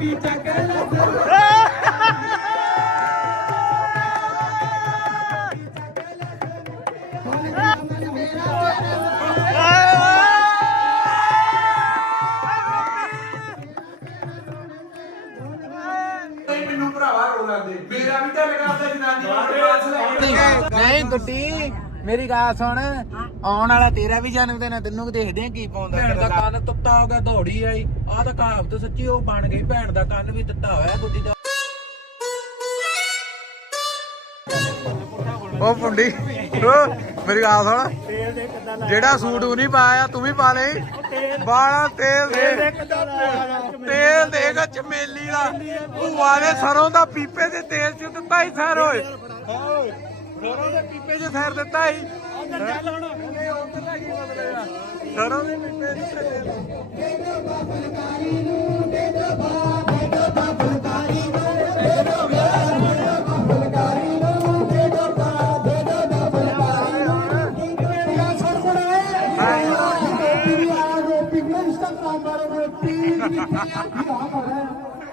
ਗੋਪੀ ਚੱਕ ਲੈ ਨਹੀਂ ਗੁੱਟੀ ਮੇਰੀ ਗੱਲ ਸੁਣ। ਆਉਣ ਵਾਲਾ ਤੇਰਾ ਵੀ ਜਨਮ ਦਿਨ ਆ ਤੈਨੂੰ ਵੀ ਦੇਖਦੇ ਆ ਕੀ ਪਾਉਂਦਾ ਭੈਣ ਦਾ ਕੰਨ ਤੁੱਤਾ ਹੋ ਗਿਆ ਦੌੜੀ ਆਈ। ਆਹ ਤਾਂ ਕਹਾਵਤ ਸੱਚੀ ਉਹ ਬਣ ਗਈ। ਭੈਣ ਦਾ ਕੰਨ ਵੀ ਤੁੱਤਾ ਹੋਇਆ ਗੁੱਡੀ ਦਾ। ਉਹ ਪੁੰਡੀ ਉਹ ਮੇਰੀ ਗੱਲ ਸੁਣ। ਜਿਹੜਾ ਸੂਟ ਉਹ ਨਹੀਂ ਪਾਇਆ ਤੂੰ ਵੀ ਪਾ ਲਈ ਬਾਲਾ ਤੇਲ ਦੇ। ਤੇਲ ਦੇਗਾ ਚਮੇਲੀ ਦਾ। ਭੂਆ ਦੇ ਸਰੋਂ ਦਾ ਪੀਪੇ ਦੇ ਤੇਲ ਚ ਦਿੱਤਾ ਹੀ ਸਰ ਓਏ। ਸਰੋਂ ਦੇ ਪੀਪੇ ਚ ਸਰ ਦਿੱਤਾ ਹੀ ਸਰੋਂ ਦੇ ਪੀਪੇ ਚ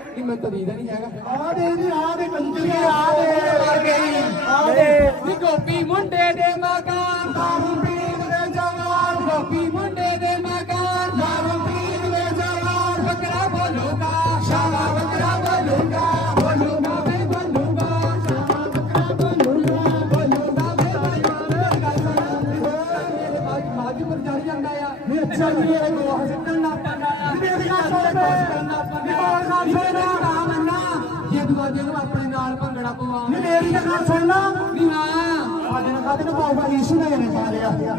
ਤੇਲ ਮੈਂ ਤਰੀਦਾ ਨਹੀਂ ਹੈਗਾ ਆ ਦੇ ਜੀ ਆ ਦੇ ਕੰਜਰੀ ਆ ਦੇ ਆ ਦੇ ਨੀ ਗੋਪੀ ਮੁੰਡੇ ਦੇ ਮਕਾਨ ਦਾਰੂ ਗੋਪੀ ਮੁੰਡੇ ਦੇ ਮਕਾਨ ਦਾਰੂ ਪੀਣ ਦੇ ਜਵਾਨ ਬੱਕਰਾ ਬੋਲੂਗਾ ਸ਼ਾਵਾ ਬੱਕਰਾ ਬੋਲੂਗਾ ਬੋਲੂਗਾ ਵੇ ਬੋਲੂਗਾ ਸ਼ਾਵਾ ਬੱਕਰਾ ਬੋਲੂਗਾ ਬੋਲੂਗਾ ਵੇ ਬੋਲੂਗਾ। ਮੇਰੇ ਬਾਜ ਬਾਜ ਪਰ ਚੜ ਜਾਂਦਾ ਆ। ਨੀ ਅੱਛਾ ਜੀ ਇਹ ਗੋਹਾ ਸਿੱਟਣ ਲੱਗ ਪੈਂਦਾ ਆ। ਮੇਰੀ ਗੱਲ ਸੁਣ ਮੇਰੇ ਨਾਮ ਨਾ ਜੇ ਦੁਆ ਜੇ ਆਪਣੇ ਨਾਲ ਭੰਗੜਾ ਪਵਾ। ਨੀ ਮੇਰੀ ਗੱਲ ਸੁਣ ਲਾ। ਨੀ। ਹਾਂ ਅੱਜ ਨਾ ਕਾਦੇ ਨੂੰ ਪਾਉਗਾ ਈਸ਼ੂ ਨੇ।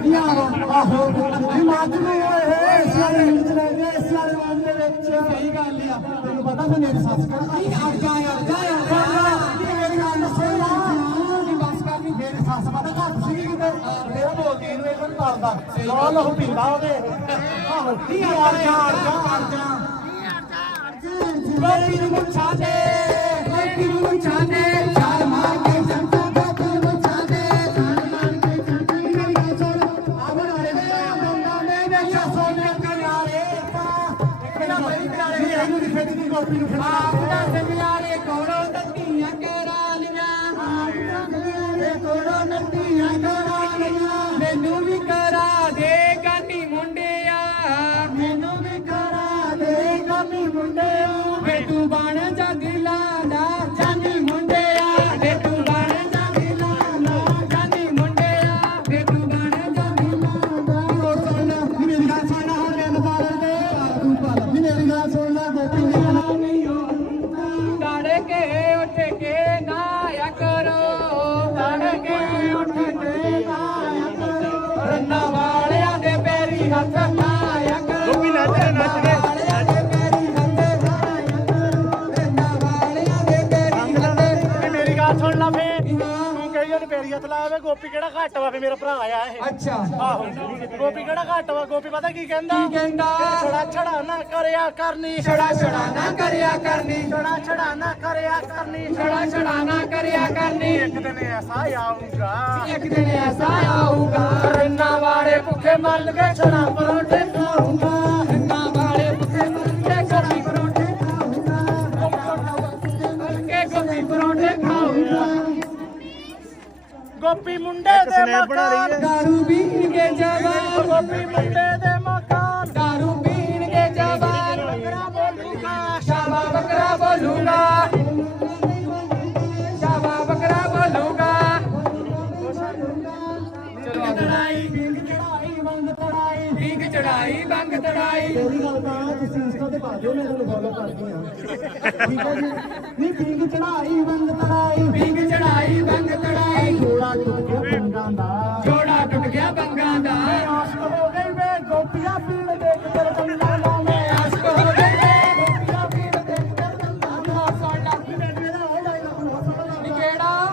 ਨੇ ਪਾ ਲਿਆ ਨੀ ਆਹੋ ਆਹੋ ਨੀ ਮੱਝ ਨੂੰ ਓਏ ਇਸ ਵਾਲੇ ਵਿੱਚ ਲੈ ਗਿਆ ਇਸ ਵਾਲੇ ਵਾਂਗ ਦੇ ਵਿੱਚ ਸਹੀ ਗੱਲ ਆ ਤੈਨੂੰ ਪਤਾ ਮੈਂ ਮੇਰੀ ਸੱਸ ਕਹਿੰਦਾ ਨੀ ਅੜ ਜਾ ਅੜ ਜਾ ਅੜ ਜਾ ਨੀ ਮੇਰੀ ਗੱਲ ਸੁਣ ਲਾ ਨੀ ਬਸ ਕਰ ਨੀ ਮੇਰੀ ਸੱਸ ਪਤਾ ਘੱਟ ਸੀ ਕਿਤੇ ਤੇਰਾ ਬੋਲਦੀ ਇਹਨੂੰ ਇੱਕ ਵਾਰ ਮਾਰਦਾ ਲਾਲ ਉਹ ਪੀਂਦਾ ਉਹਦੇ ਆਹੋ ਨੀ ਅੜ ਜਾ ਅੜ ਜਾ ਅੜ ਜਾ ਗੋਪੀ ਨੂੰ ਮੁੱਛਾਂ ਦੇ ਗੋਪੀ ਨੂੰ ਮੁੱਛਾਂ ਨਹੀਂ ਕਿਹੜਾ ਘੱਟ ਵਾ ਫੇ ਮੇਰਾ ਭਰਾ ਆਇਆ ਇਹ? ਅੱਛਾ। ਆਹੋ। ਗੋਪੀ ਕਿਹੜਾ ਘੱਟ ਵਾ? ਗੋਪੀ ਪਤਾ ਕੀ ਕਹਿੰਦਾ? ਕੀ ਕਹਿੰਦਾ? ਛੜਾ ਛੜਾ ਨਾ ਕਰਿਆ ਕਰਨੀ। ਛੜਾ ਛੜਾ ਨਾ ਕਰਿਆ ਕਰਨੀ। ਛੜਾ ਛੜਾ ਨਾ ਕਰਿਆ ਕਰਨੀ। ਛੜਾ ਛੜਾ ਨਾ ਕਰਿਆ ਕਰਨੀ। ਇੱਕ ਦਿਨ ਐਸਾ ਆਊਗਾ। ਇੱਕ ਦਿਨ ਐਸਾ ਆਊਗਾ। ਰੰਨਾ ਵਾਲੇ ਭੁੱਖੇ ਮਰ ਕੇ ਛੜਾ ਪਰੋਠੇ ਖਾਊਗਾ। ਗੋਪੀ ਮੁੰਡੇ ਦੇ ਮਕਾਨ ਦਾਰੂ ਪੀਣ ਕੇ ਜਵਾਨ ਗੋਪੀ ਮੁੰਡੇ ਦੇ ਮਕਾਨ ਦਾਰੂ ਪੀਣ ਕੇ ਜਵਾਨ ਬੱਕਰਾ ਬੋਲੂਗਾ ਸ਼ਾਬਾ ਬੱਕਰਾ ਬੋਲੂਗਾ ਸ਼ਾਬਾ ਬੱਕਰਾ ਬੋਲੂਗਾ ਚਲੋ ਚੜਾਈ ਬਿੰਗ ਚੜਾਈ ਬੰਗ ਤੜਾਈ ਬਿੰਗ ਚੜਾਈ ਬੰਗ ਤੜਾਈ ਇੰਸਟਾ ਤੇ ਪਾ ਦਿਓ ਮੈਂ ਤੁਹਾਨੂੰ ਫੋਲੋ ਕਰਦੀ ਹਾਂ। ਠੀਕ ਹੈ ਜੀ? ਨਹੀਂ ਬਿੰਗ ਚੜਾਈ ਬੰਦ ਤੜਾਈ। ਬਿੰਗ ਚੜਾਈ ਬੰਗ ਤੜਾਈ। ਜੋੜਾ ਟੁੱਟ ਗਿਆ ਬੰਗਾਂ ਦਾ। ਜੋੜਾ ਟੁੱਟ ਗਿਆ ਬੰਗਾਂ ਦਾ। ਆਸ਼ਕ ਹੋ ਗਈ ਵੇ ਗੋਪੀਆਂ ਪੀਣ ਦੇਖ ਤੇਰੇ ਬੰਗਾਂ ਦਾ। ਮੈਂ ਆਸ਼ਕ ਹੋ ਗਏ ਵੇ ਗੋਪੀਆਂ ਪੀਣ ਦੇ ਤੇਰੇ ਦੰਦਾਂ ਦਾ। ਸੁਣ ਲਾ ਮੇਰਾ ਉਹ ਡਾਇਲੌਗ ਨੂੰ ਹੱਸਣਾ ਨੀ ਕਿਹੜਾ?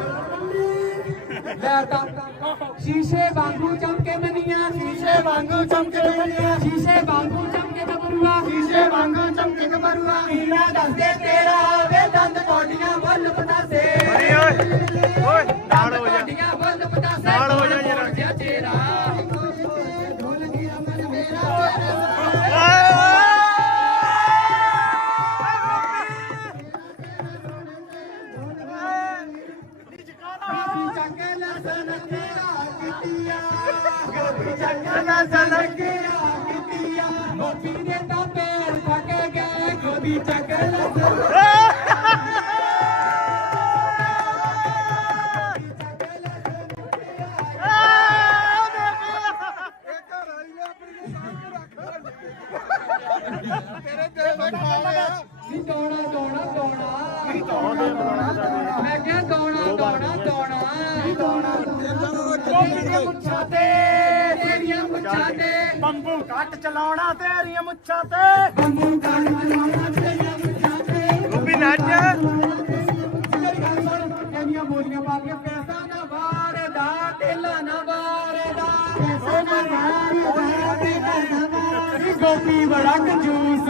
ਲੈ ਤਾਂ। ਸ਼ੀਸ਼ੇ ਵਾਂਗੂ ਚਮਕੇ ਮਨੀਆਂ ਸ਼ੀਸ਼ੇ ਵਾਂਗੂ ਚਮਕੇ ਮਨੀਆਂ। ਸ਼ੀਸ਼ੇ ਵਾਂਗੂ ਚੱਕਲਾ ਸਨਕਿਆ ਕਿਤੀਆ ਗੋਪੀ ਦੇ ਤਾਂ ਪੈਰ ਫਟ ਗਏ ਗੋਪੀ ਚੱਕਲਾ ਨੀ ਦੋਣਾ ਦੋਣਾ ਦੋਣਾ ਨੀ ਦੋਣਾ ਮੈਂ ਕਿਹਾ ਦੋਣਾ ਦੋਣਾ ਦੋਣਾ ਨੀ ਦੋਣਾ ਤੇਰੀਆਂ ਮੁੱਛਾਂ ਤੇ। ਤੇਰੀਆਂ ਮੁੱਛਾਂ ਤੇ। ਬੰਬੂ ਕੱਟ ਚਲਾਉਣਾ ਤੇਰੀਆਂ ਮੁੱਛਾਂ ਤੇ। ਬੰਬੂ ਕਾਣ ਚਲਾਉਣਾ ਤੇਰੀਆਂ ਮੁੱਛਾਂ ਤੇ। ਵੀ ਨੱਚ ਇੰਨੀਆਂ ਬੋਲੀਆਂ ਪਾ ਕੇ ਪੈਸਾ ਨਾ ਵਾਰਦਾ ਤੇਲਾ ਨਾ ਵਾਰਦਾ। ਪੈਸਾ ਨਾ ਵਾਰਦਾ। ਗੋਪੀ ਬੜਾ ਕੰਜੂਸ।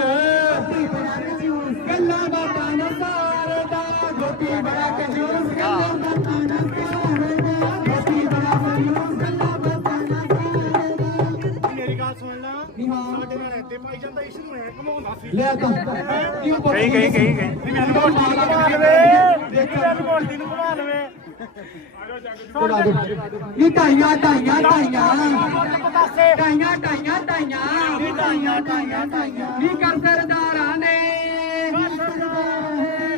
ਗੱਲਾਂ ਬਾਤਾਂ ਨਾ ਸਾਰਦਾ। ਗੋਪੀ ਬੜਾ ਕੰਜੂਸ। ਗੱਲਾਂ ਬਾਤਾਂ ਨਾ ਲੈ ਤਾਂ। ਕਿਉਂ ਬੋਲ ਗਈ ਗਈ ਗਈ ਗਈ ਮੈਨੂੰ ਮੋਟੀ ਨੂੰ ਘੁਮਾ ਲਵੇ ਮੈਨੂੰ ਮੋਟੀ ਨੂੰ ਘੁਮਾ ਲਵੇ। ਥੋੜਾ ਦੇ ਨੀ ਟਾਈਆਂ ਟਾਈਆਂ ਪਤਾਸੇ ਟਾਈਆਂ ਟਾਈਆਂ ਟਾਈਆਂ ਨੀ ਟਾਈਆਂ ਟਾਈਆਂ ਟਾਈਆਂ ਨੀ। ਕਰ ਸਰਦਾਰਾਂ ਨੇ।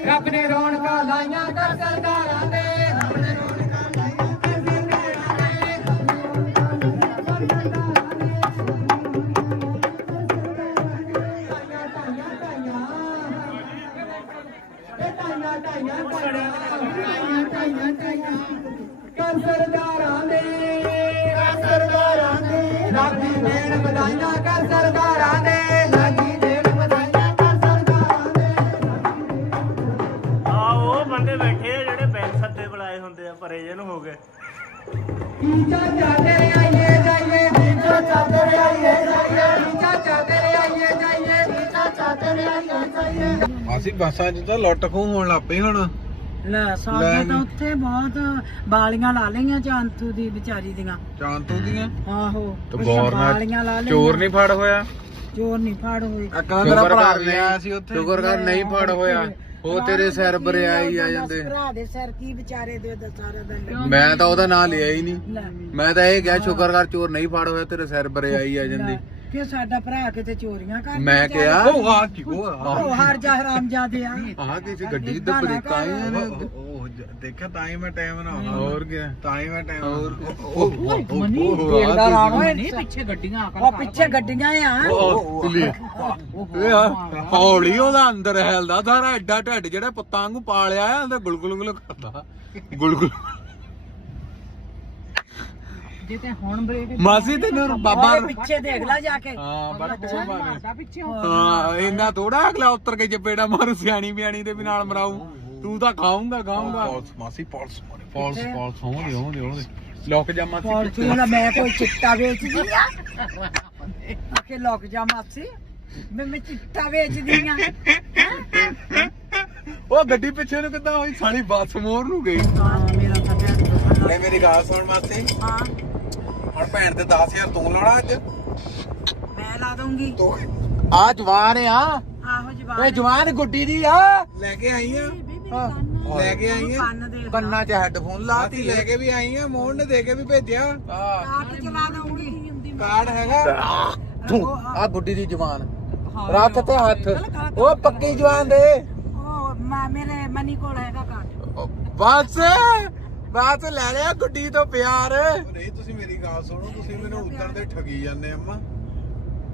ਰੱਬ ਨੇ ਰੌਣਕਾਂ ਲਾਈਆਂ ਕਰ ਸਰਦਾਰਾਂ ਨੇ। ਟਾਈਆਂ ਟਾਈਆਂ ਟਾਈਆਂ ਕਰ ਸਰਦਾਰਾਂ ਨੇ ਕਰ ਸਰਦਾਰਾਂ ਨੇ ਲਾਗੀ ਦੇਣ ਵਧਾਈਆਂ ਕਰ ਸਰਦਾਰਾਂ ਨੇ ਲਾਗੀ ਦੇਣ ਵਧਾਈਆਂ ਕਰ ਸਰਦਾਰਾਂ ਨੇ ਆ ਉਹ ਬੰਦੇ ਬੈਠੇ ਆ ਜਿਹੜੇ ਬੈਂਕ ਸੱਤੇ ਬੁਲਾਏ ਹੁੰਦੇ ਆ ਪਰੇ ਜੇ ਨੂੰ ਹੋ ਗਏ। ਕੀ ਚਾਚਾ ਤੇਰੇ ਆਈਏ ਜਾਈਏ ਕੀ ਚਾਚਾ ਤੇਰੇ ਆਈਏ ਜਾਈਏ ਕੀ ਚਾਚਾ ਤੇਰੇ ਆਈਏ ਜਾਈਏ ਕੀ ਚਾਚਾ ਤੇਰੇ ਆਈਏ ਜਾਈਏ। ਅਸੀਂ ਬੱਸਾਂ 'ਚ ਤਾਂ ਲੁੱਟ ਖੋਹ ਹੋਣ ਲੱਗ ਪਈ ਹੁਣ। ਲੈ ਲੈ ਸਾਡੇ ਨੀ। ਤਾਂ ਉੱਥੇ ਬਹੁਤ ਬਾਲੀਆਂ ਲਾ ਲਈਆਂ ਚਾਂਤੂ ਦੀ ਵਿਚਾਰੀ ਦੀਆਂ। ਚਾਂਤੂ ਦੀਆਂ? ਆਹੋ ਤੇ ਕੁਛ ਬੋਰ ਬਾਲੀਆਂ ਲਾ ਨਾਲ ਲਈਆਂ। ਚੋਰ ਨਹੀਂ ਫੜ ਹੋਇਆ? ਚੋਰ ਨਹੀਂ ਫੜ ਹੋਏ। ਸ਼ੁਕਰ ਕਰ ਲਿਆ ਸੀ ਉੱਥੇ? ਸ਼ੁਕਰ ਕਰ ਨਹੀਂ ਫੜ ਹੋਇਆ। ਉਹ ਤੇਰੇ ਸਿਰ ਬਰਿਆਈ ਆ ਜਾਂਦੇ? ਭਰਾ ਦੇ ਸਿਰ ਕੀ ਵਿਚਾਰੇ ਦੇ ਦਾ ਸਾਰਾ ਦਿਨ ਮੈਂ ਤਾਂ ਉਹਦਾ ਨਾਂ ਲਿਆ ਹੀ ਨਹੀਂ। ਲੈ। ਮੈਂ ਤਾਂ ਇਹ ਕਿਹਾ ਸ਼ੁਕਰ ਕਰ ਚੋਰ ਨਹੀਂ ਫੜ ਹੋਇਆ ਤੇਰੇ ਸਿਰ ਬਰਿਆਈ ਆ ਜਾਂਦੀ। ਫਿਰ ਸਾਡਾ ਭਰਾ ਕਿਤੇ ਚੋਰੀਆਂ ਕਰਦਾ ਮੈਂ ਕਿਹਾ ਉਹ ਆ ਕੀ ਉਹ ਉਹ ਹਰ ਜਾ ਹਰਾਮਜ਼ਾਦੇ ਆ ਆਹ ਕਿਸੇ ਗੱਡੀ ਨਾ ਬ੍ਰੇਕਾਂ ਕਰ। ਨੇ ਉਹ ਦੇਖਿਆ ਤਾਂ ਹੀ ਮੈਂ ਟਾਈਮ ਨਾ ਹੋਰ ਕੀ ਤਾਂ ਹੀ ਮੈਂ ਟਾਈਮ ਹੋਰ ਮਨੀ ਦੇਖਦਾ ਹੋਏ ਨਹੀਂ ਪਿੱਛੇ ਗੱਡੀਆਂ ਆ ਉਹ ਪਿੱਛੇ ਗੱਡੀਆਂ ਆ ਉਹ ਆ, ਹੌਲੀ ਉਹਦਾ ਅੰਦਰ ਹੈਲਦਾ ਸਾਰਾ ਐਡਾ ਢੱਡ ਜਿਹੜਾ ਪੁੱਤਾਂ ਵਾਂਗੂ ਪਾਲਿਆ ਆ ਉਹਦੇ ਗੁਲਗੁਲ ਗੁਲ ਕਰਦਾ ਗੁਲਗੁਲ ਜੇ ਤੇ ਹੁਣ ਬ੍ਰੇਕ ਮਾਸੀ ਤੈਨੂੰ ਬਾਬਾ ਪਿੱਛੇ ਦੇਖ ਲੈ ਜਾ ਕੇ। ਹਾਂ ਬੜਾ ਕੋਲ ਮਾਰੇ ਸਾਡਾ ਪਿੱਛੇ ਹਾਂ ਇੰਨਾ ਥੋੜਾ ਅਗਲਾ ਉੱਤਰ ਕੇ ਚਪੇੜਾ ਮਾਰੂ ਸਿਆਣੀ ਬਿਆਣੀ ਦੇ ਵੀ ਨਾਲ ਮਰਾਊ। ਤੂੰ ਤਾਂ ਖਾਊਂਗਾ ਖਾਊਂਗਾ। ਪੁਲਿਸ ਮਾਸੀ ਪੁਲਿਸ ਪੁਲਿਸ ਪੁਲਿਸ ਹੋਣੀ ਹੋਣੀ ਹੋਣੀ ਲੋਕ ਜਾ ਮਾਸੀ ਫੋਰਚੂਨ ਮੈਂ ਕੋਈ ਚਿੱਟਾ ਵੇਚਦੀ ਆ? ਆਕੇ ਲੋਕ ਜਾ ਮਾਸੀ ਮੈਂ ਮੈਂ ਚਿੱਟਾ ਵੇਚਦੀ ਆ। ਉਹ ਗੱਡੀ ਪਿੱਛੇ ਨੂੰ ਕਿੱਦਾਂ ਹੋਈ? ਸਾਲੀ ਬੱਸ ਮੋਰ ਨੂੰ ਗਈ। ਹਾਂ ਮੇਰਾ ਤਾਂ ਲੈ ਮੇਰੀ ਗੱਲ ਸੁਣ ਮਾਸੀ। ਹਾਂ। ਹੁਣ ਭੈਣ ਤੇ 10000 ਤੂੰ ਲਾਉਣਾ ਅੱਜ? ਮੈਂ ਲਾ ਤੂੰ ਆ ਜਵਾਨ ਆ। ਆਹੋ ਜਵਾਨ ਇਹ ਜਵਾਨ ਗੁੱਡੀ ਦੀ ਆ। ਲੈ ਕੇ ਆਈ ਆ? ਹਾਂ, ਲੈ ਕੇ ਆਈ ਆ? ਕੰਨ ਦੇ ਕੰਨਾਂ 'ਚ ਹੈੱਡਫੋਨ ਲਾਤੀ ਲੈ ਕੇ ਵੀ ਆਈ ਆ ਮੋਹਨ ਨੇ ਦੇ ਕੇ ਵੀ ਭੇਜਿਆ। ਕਾਟ ਚਲਾ ਦੂੰਗੀ ਕਾਰਡ ਹੈਗਾ? ਉਹ ਆ ਗੁੱਡੀ ਦੀ ਜਵਾਨ। ਰੱਖ ਤੇ ਹੱਥ। ਉਹ ਪੱਕੀ ਜਵਾਨ ਦੇ। ਉਹ ਮੈਂ ਮੇਰੇ ਮਨੀ ਕੋਲ ਹੈਗਾ ਕਾਟ ਬਸ। ਬਸ ਲੈ ਲਿਆ ਗੁੱਡੀ ਤੋਂ ਪਿਆਰ। ਨਹੀਂ ਤੁਸੀਂ ਮੇਰੀ ਗੱਲ ਸੁਣੋ ਤੁਸੀਂ ਮੈਨੂੰ ਉਦੋਂ ਦੇ ਠਗੀ ਜਾਂਦੇ ਅੰਮਾ।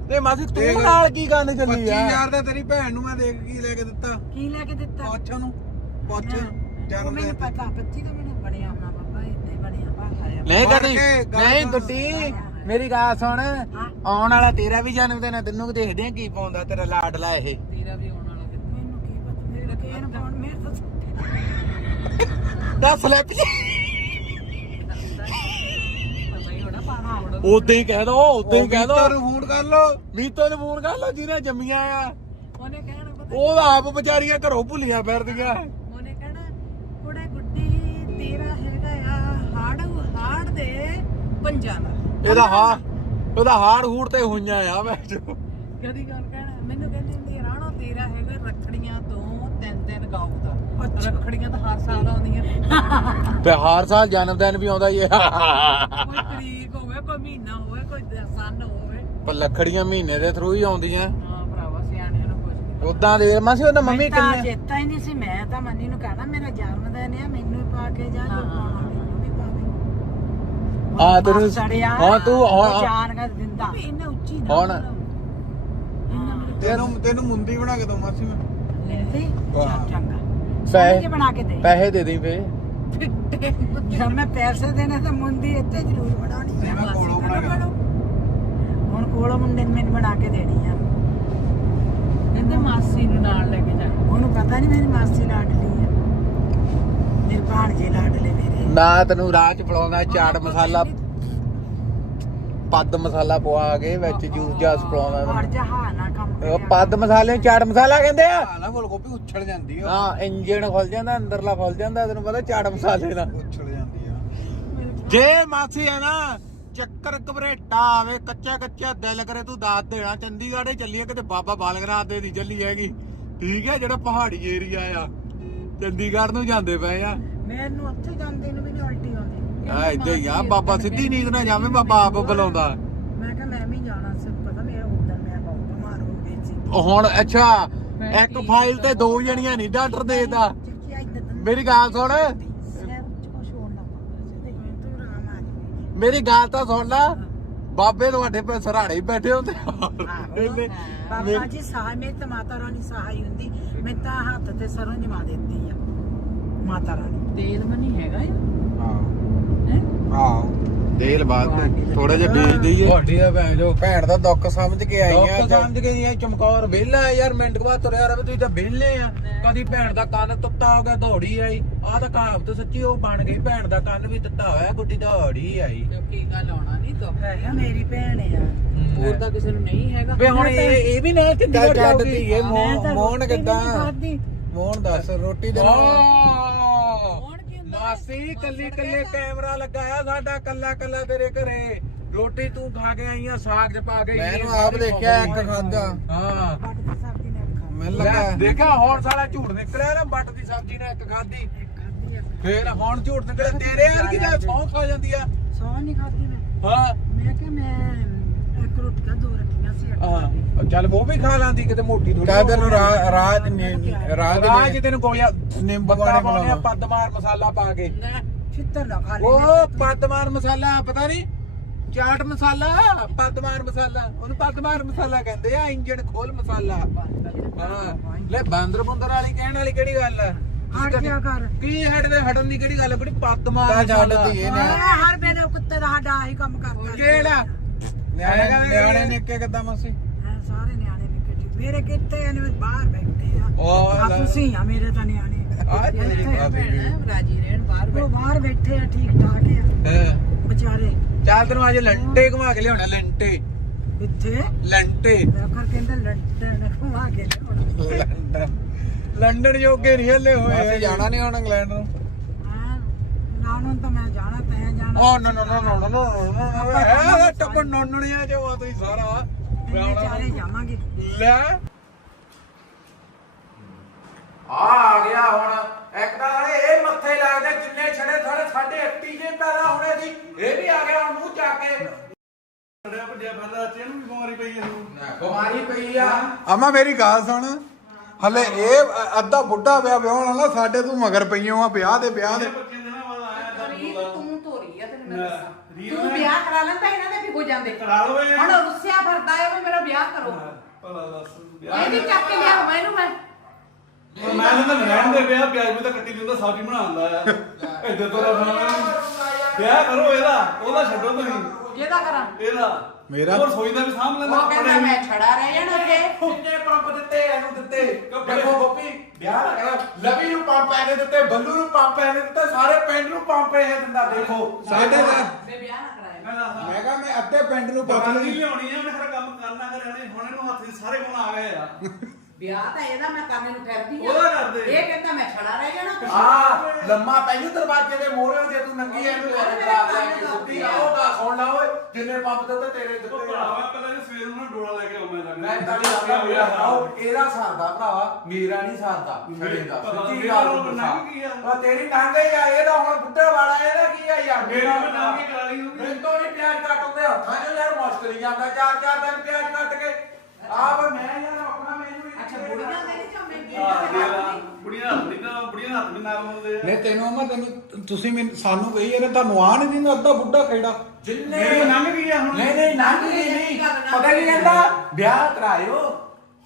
ਤੇ ਮਾਸੀ ਤੂੰ ਨਾਲ ਕੀ ਕਰਨ ਚੱਲੀ ਆ? 25000 ਦਾ ਤੇਰੀ ਭੈਣ ਨੂੰ ਮੈਂ ਦੇਖ ਕੀ ਲੈ ਕੇ ਦਿੱਤਾ? ਕੀ ਲੈ ਕੇ ਦਿੱਤਾ? ਪੁੱਛ ਨੂੰ ਪੁੱਛ ਜਨਮ ਮੈਨੂੰ ਪਤਾ ਕੱਚੀ ਤਾਂ ਮੈਨੂੰ ਬਣਿਆ ਹੋਣਾ ਬਾਬਾ ਹੀ ਬਣਿਆ ਬਾਹਰ ਨਹੀਂ ਗੱਡੀ ਗੱਲ ਨਹੀਂ। ਗੁੱਡੀ ਮੇਰੀ ਗੱਲ ਸੁਣ। ਆਉਣ ਵਾਲਾ ਤੇਰਾ ਵੀ ਜਨਮ ਦਿਨ ਤੈਨੂੰ ਦੇਖਦੇ ਆ ਕੀ ਪਾਉਂਦਾ ਤੇਰਾ ਲਾਡਲਾ ਇਹ। ਤੇਰਾ ਵੀ ਆਉਣ ਵਾਲਾ ਮੈਨੂੰ ਕੀ ਪਤਾ ਮੇਰੇ ਕੇਨ ਪਾਉਣ ਮੇਰੇ ਤਾਂ ਦੱਸ ਲੈ ਪੀ ਉਦਾਂ ਹੀ ਕਹਿ ਦੋ ਉਦਾਂ ਹੀ ਕਹਿ ਦੋ। ਨੂੰ ਫੋਨ ਕਰ ਲੋ ਮੀਤੋ ਨੂੰ ਫੋਨ ਕਰ ਲੋ ਜਿਹਨੇ ਜੰਮੀਆਂ ਆ। ਉਹਨੇ ਕਹਿਣਾ ਪਤਾ ਉਹ ਆਪ ਵਿਚਾਰੀਆਂ ਘਰੋਂ ਭੁੱਲੀਆਂ ਫਿਰਦੀਆਂ। ਉਹਨੇ ਕਹਿਣਾ ਕੁੜੇ ਗੁੱਡੀ ਤੇਰਾ ਹੈਗਾ ਆ ਹਾੜ ਹਾੜ ਦੇ ਪੰਜਾਂ ਦਾ ਇਹਦਾ ਹਾ ਉਹਦਾ ਹਾੜ ਹੂੜ ਤੇ ਹੋਈਆਂ ਆ ਵਿੱਚ ਕਦੀ ਗੱਲ ਕਹਿਣਾ? ਮੈਨੂੰ ਕਹਿੰਦੀ ਹੁੰਦੀ ਰਾਣੋ ਤੇਰਾ ਹੈਗਾ ਰੱਖੜੀਆਂ ਤੋਂ ਤਿੰਨ ਦਿਨ ਕਾਊ ਦਾ। ਅੱਛਾ। ਰੱਖੜੀਆਂ ਤਾਂ ਹਰ ਸਾਲ ਆਉਂਦੀਆਂ। ਤੇ ਹਰ ਸਾਲ ਵੀ ਆਉਂਦਾ ਹੀ ਹੈ ਕੋਈ ਤਰੀਕ ਹੋਵੇ ਕੋਈ ਮਹੀਨਾ ਹੋਵੇ ਕੋਈ ਸਨ ਹੋਵੇ। ਪਰ ਲੱਖੜੀਆਂ ਮਹੀਨੇ ਦੇ ਥਰੂ ਹੀ ਆਉਂਦੀਆਂ। ਹਾਂ ਭਰਾਵਾ ਸਿਆਣਿਆਂ ਨੂੰ ਕੁਝ ਨਹੀਂ ਉਦਾਂ ਦੇ ਮਾਸੀ ਉਹਦਾ ਮੰਮੀ ਤਾਂ ਕਿੰਨੇ ਚੇਤਾ ਹੀ ਨਹੀਂ ਸੀ ਮੈਂ ਤਾਂ ਮੰਨੀ ਨੂੰ ਕਹਿਣਾ ਮੇਰਾ ਜਨਮ ਦਿਨ ਆ ਮੈਨੂੰ ਹੀ ਪਾ ਕੇ ਜਾ ਜੋ ਪਾਉਣਾ ਮੈਨੂੰ ਵੀ ਪਾਵੇ ਹਾਂ, ਤੈਨੂੰ- ਹਾਂ, ਤੂੰ ਹੁਣ- ਜਾਨ ਕਰ ਦਿੰਦਾ। ਇੰਨਾ ਉੱਚੀ ਨਾ ਹੁਣ ਤੈਨੂੰ ਤੈਨੂੰ ਮੁੰਦੀ ਬਣਾ ਕੇ ਦਊ ਮਾਸੀ ਮੈਂ। ਲੈਂਦੀ। ਚੰਗਾ। ਪੈਸੇ- ਪੈਸੇ ਬਣਾ ਕੇ ਦੇ। ਪੈਸੇ ਦੇ ਦੇਂ ਫੇ ਜਦ ਮੈਂ ਪੈਸੇ ਦੇਣੇ ਤਾਂ ਮੁੰਦੀ ਇੱਥੇ ਜ਼ਰੂਰ ਬਣਾਉਣੀ ਆ। ਮੈਂ ਕੋਲੋਂ ਬਣਾ ਕੇ ਹੁਣ ਕੋਲੋਂ ਮੁੰਡੇ ਨੇ ਮੈਨੂੰ ਬਣਾ ਕੇ ਦੇਣੀ ਆ। ਕਹਿੰਦੇ ਮਾਸੀ ਨੂੰ ਨਾਲ ਲੈ ਕੇ ਜਾ। ਉਹਨੂੰ ਪਤਾ ਨਹੀਂ ਮੇਰੀ ਮਾਸੀ ਲਾਡਲੀ ਆ। ਮੇਰੇ ਭਾਣਜੇ ਲਾਡਲੇ ਮੇਰੇ। ਨਾ ਤੈਨੂੰ ਰਾਹ ਚ ਫਲਾਉਂਦਾ ਚਾਟ ਮਸਾਲਾ ਪੱਦ ਮਸਾਲਾ ਪਵਾ ਕੇ ਵਿੱਚ ਜੂਸ ਜਾਸ ਹਰ ਫਲਾਉਂਦਾ ਜਹਾ ਨਾ ਕੰਮ ਉਹ ਕਰਿਆ। ਪੱਦ ਮਸਾਲੇ ਨੂੰ ਚਾਟ ਮਸਾਲਾ ਕਹਿੰਦੇ ਆ? ਨਾ ਫੁੱਲ ਗੋਭੀ ਉੱਛਲ ਜਾਂਦੀ ਆ। ਹਾਂ ਇੰਜਣ ਖੁੱਲ ਜਾਂਦਾ ਅੰਦਰਲਾ ਖੁੱਲ ਜਾਂਦਾ ਤੈਨੂੰ ਪਤਾ ਚਾਟ ਮਸਾਲੇ ਨਾਲ। ਉੱਛਲ ਜਾਂਦੀ ਆ। ਜੇ ਮਾਸੀ ਆ ਨਾ ਚੱਕਰ ਘਬਰੇਟਾ ਆਵੇ ਕੱਚਾ ਕੱਚਾ ਦਿਲ ਕਰੇ ਤੂੰ ਦਾਤ ਦੇਣਾ। ਚੰਡੀਗੜ੍ਹ ਹੀ ਚੱਲੀਏ ਕਿਤੇ ਬਾਬਾ ਬਾਲਗਨਾਥ ਦੇ ਦੀ ਚੱਲੀ ਹੈਗੀ। ਠੀਕ ਹੈ ਜਿਹੜਾ ਪਹਾੜੀ ਏਰੀਆ ਆ। ਚੰਡੀਗੜ੍ਹ ਨੂੰ ਜਾਂਦੇ ਪਏ ਆ। ਮੈਨੂੰ ਉੱਥੇ ਜਾਂਦੇ ਨੂੰ ਵੀ ਨਹੀਂ ਉਲਟੀ ਆ ਇਦਾਂ ਹੀ ਆ। ਬਾਬਾ ਸਿੱਧੀ ਨੀਂਦ ਨਾ ਜਾਵੇ ਬਾਬਾ ਆਪ ਬੁਲਾਉਂਦਾ। ਮੈਂ ਕਿਹਾ ਮੈਂ ਵੀ ਜਾਣਾ ਸੀ ਪਤਾ ਮੇਰਾ ਉਦੋਂ ਮੈਂ ਬਹੁਤ ਬਿਮਾਰ ਹੋ ਗਈ ਸੀ। ਉਹ ਹੁਣ ਅੱਛਾ ਇੱਕ ਫਾਈਲ ਤੇ ਦੋ ਜਣੀਆਂ ਨਹੀਂ ਡਾਕਟਰ ਦੇਦਾ ਮੇਰੀ ਗੱਲ ਸੁਣ। ਮੇਰੀ ਗੱਲ ਤਾਂ ਸੁਣ ਲੈ। ਬਾਬੇ ਤੁਹਾਡੇ ਪੇ ਸਰਾੜੇ ਬੈਠੇ ਹੁੰਦੇ ਬਾਬਾ ਜੀ ਸਹਾਇ ਤਾਂ ਮਾਤਾ ਰਾਣੀ ਸਹਾਈ ਹੁੰਦੀ। ਮੈਂ ਤਾਂ ਹੱਥ ਤੇ ਸਰੋਂ ਜਮਾ ਦਿੰਦੀ ਆ। ਮਾਤਾ ਰਾਣੀ। ਤੇਲ ਮਨੀ ਹੈਗਾ ਆ ਹਾਂ। ਹੈ? ਹਾਂ ਤੇਲ ਬਾਅਦ ਥੋੜਾ ਜਿਹਾ ਵੇਚ ਦਈਏ ਤੁਹਾਡੀ ਦਾ ਭੈਣ ਜੋ ਭੈਣ ਦਾ ਦੁੱਖ ਸਮਝ ਕੇ ਆਈ ਆ ਦੁੱਖ ਸਮਝ ਕੇ ਨਹੀਂ ਆਈ ਚਮਕੌਰ ਵਿਹਲਾ ਯਾਰ ਮਿੰਟ ਕੁ ਬਾਅਦ ਤੁਰਿਆ ਰਵੇ ਤੁਸੀਂ ਤਾਂ ਵਿਹਲੇ ਆ। ਕਦੀ ਭੈਣ ਦਾ ਕੰਨ ਤੁੱਤਾ ਹੋ ਗਿਆ ਦੌੜੀ ਆਈ। ਆਹ ਤਾਂ ਕਹਾਵਤ ਸੱਚੀ ਉਹ ਬਣ ਗਈ ਭੈਣ ਦਾ ਕੰਨ ਵੀ ਤੁੱਤਾ ਹੋਇਆ ਗੁੱਡੀ ਦੌੜੀ ਆਈ। ਕੀ ਗੱਲ ਆਉਣਾ ਨਹੀਂ ਤੋ? ਹੈਗਾ ਮੇਰੀ ਭੈਣ ਆ। ਹੋਰ ਤਾਂ ਕਿਸੇ ਨੂੰ ਨਹੀਂ ਹੈਗਾ। ਵੇ ਹੁਣ ਇਹ ਇਹ ਵੀ ਨਾ ਚੰਡੀਗੜ੍ਹ ਜਾਊਗੀ। ਧੀਏ ਮੈਂ ਮੋਹਨ ਤਾਂ ਮੋਹਨ ਰੋਟੀ ਵੀ ਕਿੱਦਾਂ। ਮੋਹਨ ਦੱਸ ਰੋਟੀ ਦੇ ਨਾਲ ਮਾਸੀ ਕੱਲੀ ਕੱਲੇ ਕੈਮਰਾ ਲਗਾਇਆ ਸਾਡਾ ਕੱਲਾ ਕੱਲਾ ਤੇਰੇ ਘਰੇ। ਰੋਟੀ ਤੂੰ ਖਾ ਕੇ ਆਈ ਆ ਸਾਗ ਚ ਪਾ ਕੇ ਮੈਂ ਇਹਨੂੰ ਆਪ ਸਾਰੀ ਦੇਖਿਆ ਇੱਕ ਖਾਦਾ ਹਾਂ। ਬੱਟ ਦੀ ਸਬਜ਼ੀ ਨੇ ਖਾ ਮੈਨੂੰ ਲੈ, ਲੱਗਾ ਦੇਖਿਆ ਹੁਣ ਸਾਲਾ ਝੂਠ ਨਿਕਲਿਆ ਨਾ ਬੱਟ ਦੀ ਸਬਜ਼ੀ ਨੇ ਇੱਕ ਖਾਦੀ ਫੇਰ ਹੁਣ ਝੂਠ ਨਿਕਲਿਆ ਤੇਰੇ ਯਾਰ ਕਿਦਾ ਸੌਂ ਖਾ ਜਾਂਦੀ ਆ। ਸੌ ਨਹੀਂ ਖਾਧੀ ਮੈਂ। ਹਾਂ। ਮੈਂ ਕਿਹਾ ਮੈਂ ਇੱਕ ਰੋਟੀਆਂ ਦੋ ਰੱਖੀਆਂ ਸੀ ਇੱਕ ਹਾਂ ਚੱਲ ਉਹ ਵੀ ਖਾ ਲਾਂਦੀ ਕਿਤੇ ਮੋਟੀ ਥੋੜੀ ਕਾਹ ਤੈਨੂੰ ਰਾਜ ਰਾਜ ਰਾਜ ਰਾਜ ਤੈਨੂੰ ਕੋਲਿਆ ਨਿੰਬੂ ਬੱਤਾ ਪਾਣੀ ਪਾਉਣੇ ਆ। ਪੱਦਮਾਰ ਮਸਾਲਾ ਪਾ ਕੇ। ਛਿੱਤਰ ਨਾ ਖਾ ਲੈ ਉਹ ਪੱਦਮਾਰ ਮਸਾਲਾ ਪਤਾ ਨਹੀਂ ਚਾਟ ਮਸਾਲਾ ਪੱਦਮਾਰ ਮਸਾਲਾ। ਉਹਨੂੰ ਪੱਦਮਾਰ ਮਸਾਲਾ ਕਹਿੰਦੇ ਆ ਇੰਜਣ ਖੋਲ ਮਸਾਲਾ। ਹਾਂ ਲੈ ਬਾਂਦਰ ਬੁੰਦਰ ਵਾਲੀ ਕਹਿਣ ਵਾਲੀ ਕਿਹੜੀ ਗੱਲ ਆ? ਹਟ ਗਿਆ ਕਰ ਕੀ ਹਟਦੇ ਹਟਣ ਦੀ ਕਿਹੜੀ ਗੱਲ ਆ? ਕਿਹੜੀ ਪੱਦਮਾਰ ਤਾਂ ਛੱਡ ਮਸਾਲਾ। ਧੀਏ ਨੇ ਮੈਂ ਹਰ ਵੇਲੇ ਕੁੱਤੇ ਦਾ ਸਾਡਾ ਆਹੀ ਕੰਮ ਕਰਦਾ ਕਿਹੜਾ? ਨਿਆਣੇ ਨਿਆਣੇ ਨਿੱਕੇ ਕਿੱਦਾਂ ਮਾਸੀ? ਹੈਂ, ਸਾਰੇ ਨਿਆਣੇ ਨਿੱਕੇ ਠੀਕ ਮੇਰੇ ਕਿੱਥੇ ਨੇ ਬਾਹਰ ਬੈਠੇ ਆ। ਉਹ ਆ ਲੈ। ਤੁਸੀਂ ਆ ਮੇਰੇ ਤਾਂ ਨਿਆਣੇ। ਆ ਤੇਰੀ ਇੱਥੇ ਭਾਬੀ ਭੈਣ। ਰਾਜੀ ਰਹਿਣ ਬਾਹਰ ਉਹ ਬਾਹਰ ਬੈਠੇ ਆ ਠੀਕ ਠਾਕ ਆ। ਹਾਂ। ਵਿਚਾਰੇ। ਅੱਜ ਲੰਟੇ ਘੁਮਾ ਕੇ ਲਿਆਉਣਾ ਲੰਟੇ। ਇੱਥੇ ਲੰਟੇ। ਮੈਂ ਕਰ ਕਹਿੰਦਾ ਲੰਡਨ ਘੁਮਾ ਕੇ ਲਿਆਉਣਾ। ਲੰਡਨ। ਲੰਡਨ ਜੋਗੇ ਨਹੀਂ ਹੱਲੇ ਹੋਏ ਅਸੀਂ ਜਾਣਾ ਨਹੀਂ ਹੁਣ ਇੰਗਲੈਂਡ ਨੂੰ। ਤਾਂ ਮੈਂ ਜਾਣਾ ਤੈਂ ਜਾਣਾ। ਓ ਨੋ ਨੋ ਨੋ ਨੋ ਨੋ ਨੋ ਇਹ ਟੱਪਣ ਨੋਨਣਿਆ ਜੋ ਆ ਤੁਸੀਂ ਸਾਰਾ। ਅਸੀਂ ਚਾਰੇ ਜਾਵਾਂਗੇ। ਲੈ। ਆ ਆ ਗਿਆ ਹੁਣ। ਇੱਕ ਤਾਂ ਨਾਲੇ ਇਹ ਮੱਥੇ ਲੱਗਦੇ ਜਿੰਨੇ ਛੜੇ ਥੜੇ ਸਾਡੇ 31 ਜੇ ਪੈਦਾ ਹੋਣੇ ਸੀ। ਇਹ ਵੀ ਆ ਗਿਆ ਹੁਣ ਮੂੰਹ ਚੱਕ ਕੇ। ਬਿਮਾਰੀ ਪਈ ਆ ਅਮਾ ਮੇਰੀ ਗੱਲ ਸੁਣ। ਹਲੇ ਇਹ ਅੱਧਾ ਬੁੱਢਾ ਪਿਆ ਵਿਆਹਣ ਵਾਲਾ ਸਾਡੇ ਤੂੰ ਮਗਰ ਪਈਓ ਆ ਵਿਆਹ ਦੇ ਵਿਆਹ ਦੇ। ਰੀਤ ਤੂੰ ਧੋਰੀ ਆ ਤੈਨੂੰ ਮੈਂ ਦੱਸਾਂ। ਤੂੰ ਵਿਆਹ ਕਰਾ ਲੈਂਦਾ ਇਹਨਾਂ ਦੇ ਵੀ ਹੋ ਜਾਂਦੇ। ਹੁਣ ਰੁੱਸਿਆ ਫਿਰਦਾ ਹੈ ਵੀ ਮੇਰਾ ਵਿਆਹ ਕਰੋ। ਇਹ ਵੀ ਚੱਕ ਕੇ ਲਿਆ ਮੈਨੂੰ ਮੈਂ। ਮੈਂ ਤਾਂ ਰਹਿਣ ਦੇ ਵਿਆਹ ਪਿਆਜ ਵੀ ਤਾਂ ਕੱਟੀ ਦਿੰਦਾ ਸਬਜ਼ੀ ਬਣਾਉਂਦਾ ਆ। ਇੱਧਰ ਤੋਂ ਵਿਆਹ ਕਰੋ ਇਹਦਾ ਉਹਦਾ ਛੱਡੋ ਤੁਸੀਂ। ਜਿਹਦਾ ਕਰਾਂ। ਇਹਦਾ। ਮੇਰਾ- ਹੋਰ ਸੋਈ ਦਾ ਵੀ ਸਾਂਭ ਲੈਂਦਾ ਉਹ ਕਹਿੰਦਾ ਮੈਂ ਛੜਾ ਰਹਿ ਜਾਣਾ ਅੱਗੇ ਕਿੰਨੇ ਪੰਪ ਦਿੱਤੇ ਇਹਨੂੰ ਦਿੱਤੇ। ਦੇਖੋ ਗੋਪੀ ਵਿਆਹ ਨਾ ਕਰਾ ਲਵੀ ਨੂੰ ਪੰਪ ਇਹਨੇ ਦਿੱਤੇ ਬੱਲੂ ਨੂੰ ਪੰਪ ਇਹਨੇ ਦਿੱਤੇ ਸਾਰੇ ਪਿੰਡ ਨੂੰ ਪੰਪ ਇਹ ਦਿੰਦਾ ਦੇਖੋ। ਸਾਡੇ ਦਾ ਮੈਂ ਵਿਆਹ ਨਾ ਕਰਾਇਆ। ਮੈਂ ਕਹਾ ਮੈਂ ਅੱਧੇ ਪਿੰਡ ਨੂੰ ਪਤਾ ਬਗਾਨੀ ਨਹੀਂ ਲਿਆਉਣੀ ਆ ਉਹਨੇ ਹਰ ਕੰਮ ਕਰਨਾ ਕਰਿਆ ਨੇ ਹੁਣ ਇਹਨੂੰ ਹੱਥ ਸਾਰੇ ਗੁਣ ਆ ਗਏ ਆ। ਵਿਆਹ ਤਾਂ ਇਹਦਾ ਮੈਂ ਕਰਨੇ ਨੂੰ ਫਿਰਦੀ ਆ। ਇਹ ਕਹਿੰਦਾ ਮੈਂ ਛੜਾ ਰਹਿ ਜਾਣਾ। ਆ ਲੰਮਾ ਪਹਿਲੇ ਦਰਵਾਜ਼ੇ ਦੇ ਮੋਹਰੇ ਜੇ ਤੂੰ ਨੰਗੀ ਐ ਤੇ ਲੈ ਕੇ ਸੁੱਤੀ ਆ ਉਹ ਗਾ ਸੁਣ ਲਾ ਓਏ। ਜਿੰਨੇ ਪੰਪ ਦਿੱਤੇ ਤੇਰੇ ਦਿੱਤੇ ਆ। ਭਰਾਵਾ ਪਹਿਲਾਂ ਇਹ ਸਵੇਰ ਨੂੰ ਨਾ ਡੋਲਾ ਲੈ ਕੇ ਆਉਂਦਾ ਲੱਗ ਮੈਂ ਤਾਂ ਨਹੀਂ ਆਉਂਦਾ ਮੇਰਾ ਆਓ ਇਹਦਾ ਸਰਦਾ ਭਰਾਵਾ? ਮੇਰਾ ਨਹੀਂ ਸਰਦਾ ਛੜੇ ਦਾ। ਸੱਚੀ ਮੇਰਾ ਗੱਲ ਉਹ ਆ? ਤੇਰੀ ਨੰਗ ਹੀ ਆ ਇਹਦਾ ਹੁਣ ਬੁੱਢੇ ਵਾਲਾ ਇਹਦਾ ਕੀ ਆ ਯਾਰ? ਮੇਰੀ ਵੀ ਨੰਗ ਹੀ ਕਰਾ ਲਈ ਹੋਊਗੀ। ਮੈਨੂੰ ਤੋਂ ਨਹੀਂ ਪਿਆਜ ਕੱਟ ਹੁੰਦੇ ਹੱਥਾਂ 'ਚ ਯਾਰ ਮੁਸ਼ਕਲ ਹੀ ਜਾਂਦਾ। ਚਾਰ ਚਾਰ ਦਿਨ ਪਿਆਜ ਕੱਟ ਕੇ। ਆਪ ਮੈਂ ਯਾਰ ਆਪਣਾ ਮੈਨੂੰ ਵੀ ਅੱਛਾ ਬੁੜੀਆਂ ਦੇ ਨਹੀਂ ਜੰਮੇ? ਆ ਦੇ ਲਾ ਬੀੜੀਆਂ ਬੁੜੀਆਂ ਹੱਥ ਨਹੀਂ ਨਾ ਬੁੜੀਆਂ ਹੱਥ ਵੀ ਨਾਲ ਹੁੰਦੇ ਆ ਨਹੀਂ ਤੈਨੂੰ ਮੈਂ ਤੈਨੂੰ ਤੁਸੀਂ ਮੈਨੂੰ ਸਾਨੂੰ ਕਹੀ ਇਹਨੇ ਤੁਹਾਨੂੰ ਆ ਨਹੀਂ ਦਿੰਦਾ ਅੱਧਾ ਬੁੱਢਾ ਖੇੜਾ। ਜਿੰਨੇ ਮੇਰੀ ਨੰਗ ਕੀ ਆ ਹੁਣ? ਨਹੀਂ ਨਹੀਂ ਨੰਗ ਹੀ ਨਹੀਂ ਪਤਾ ਕੀ ਕਹਿੰਦਾ? ਵਿਆਹ ਕਰਾਇਓ।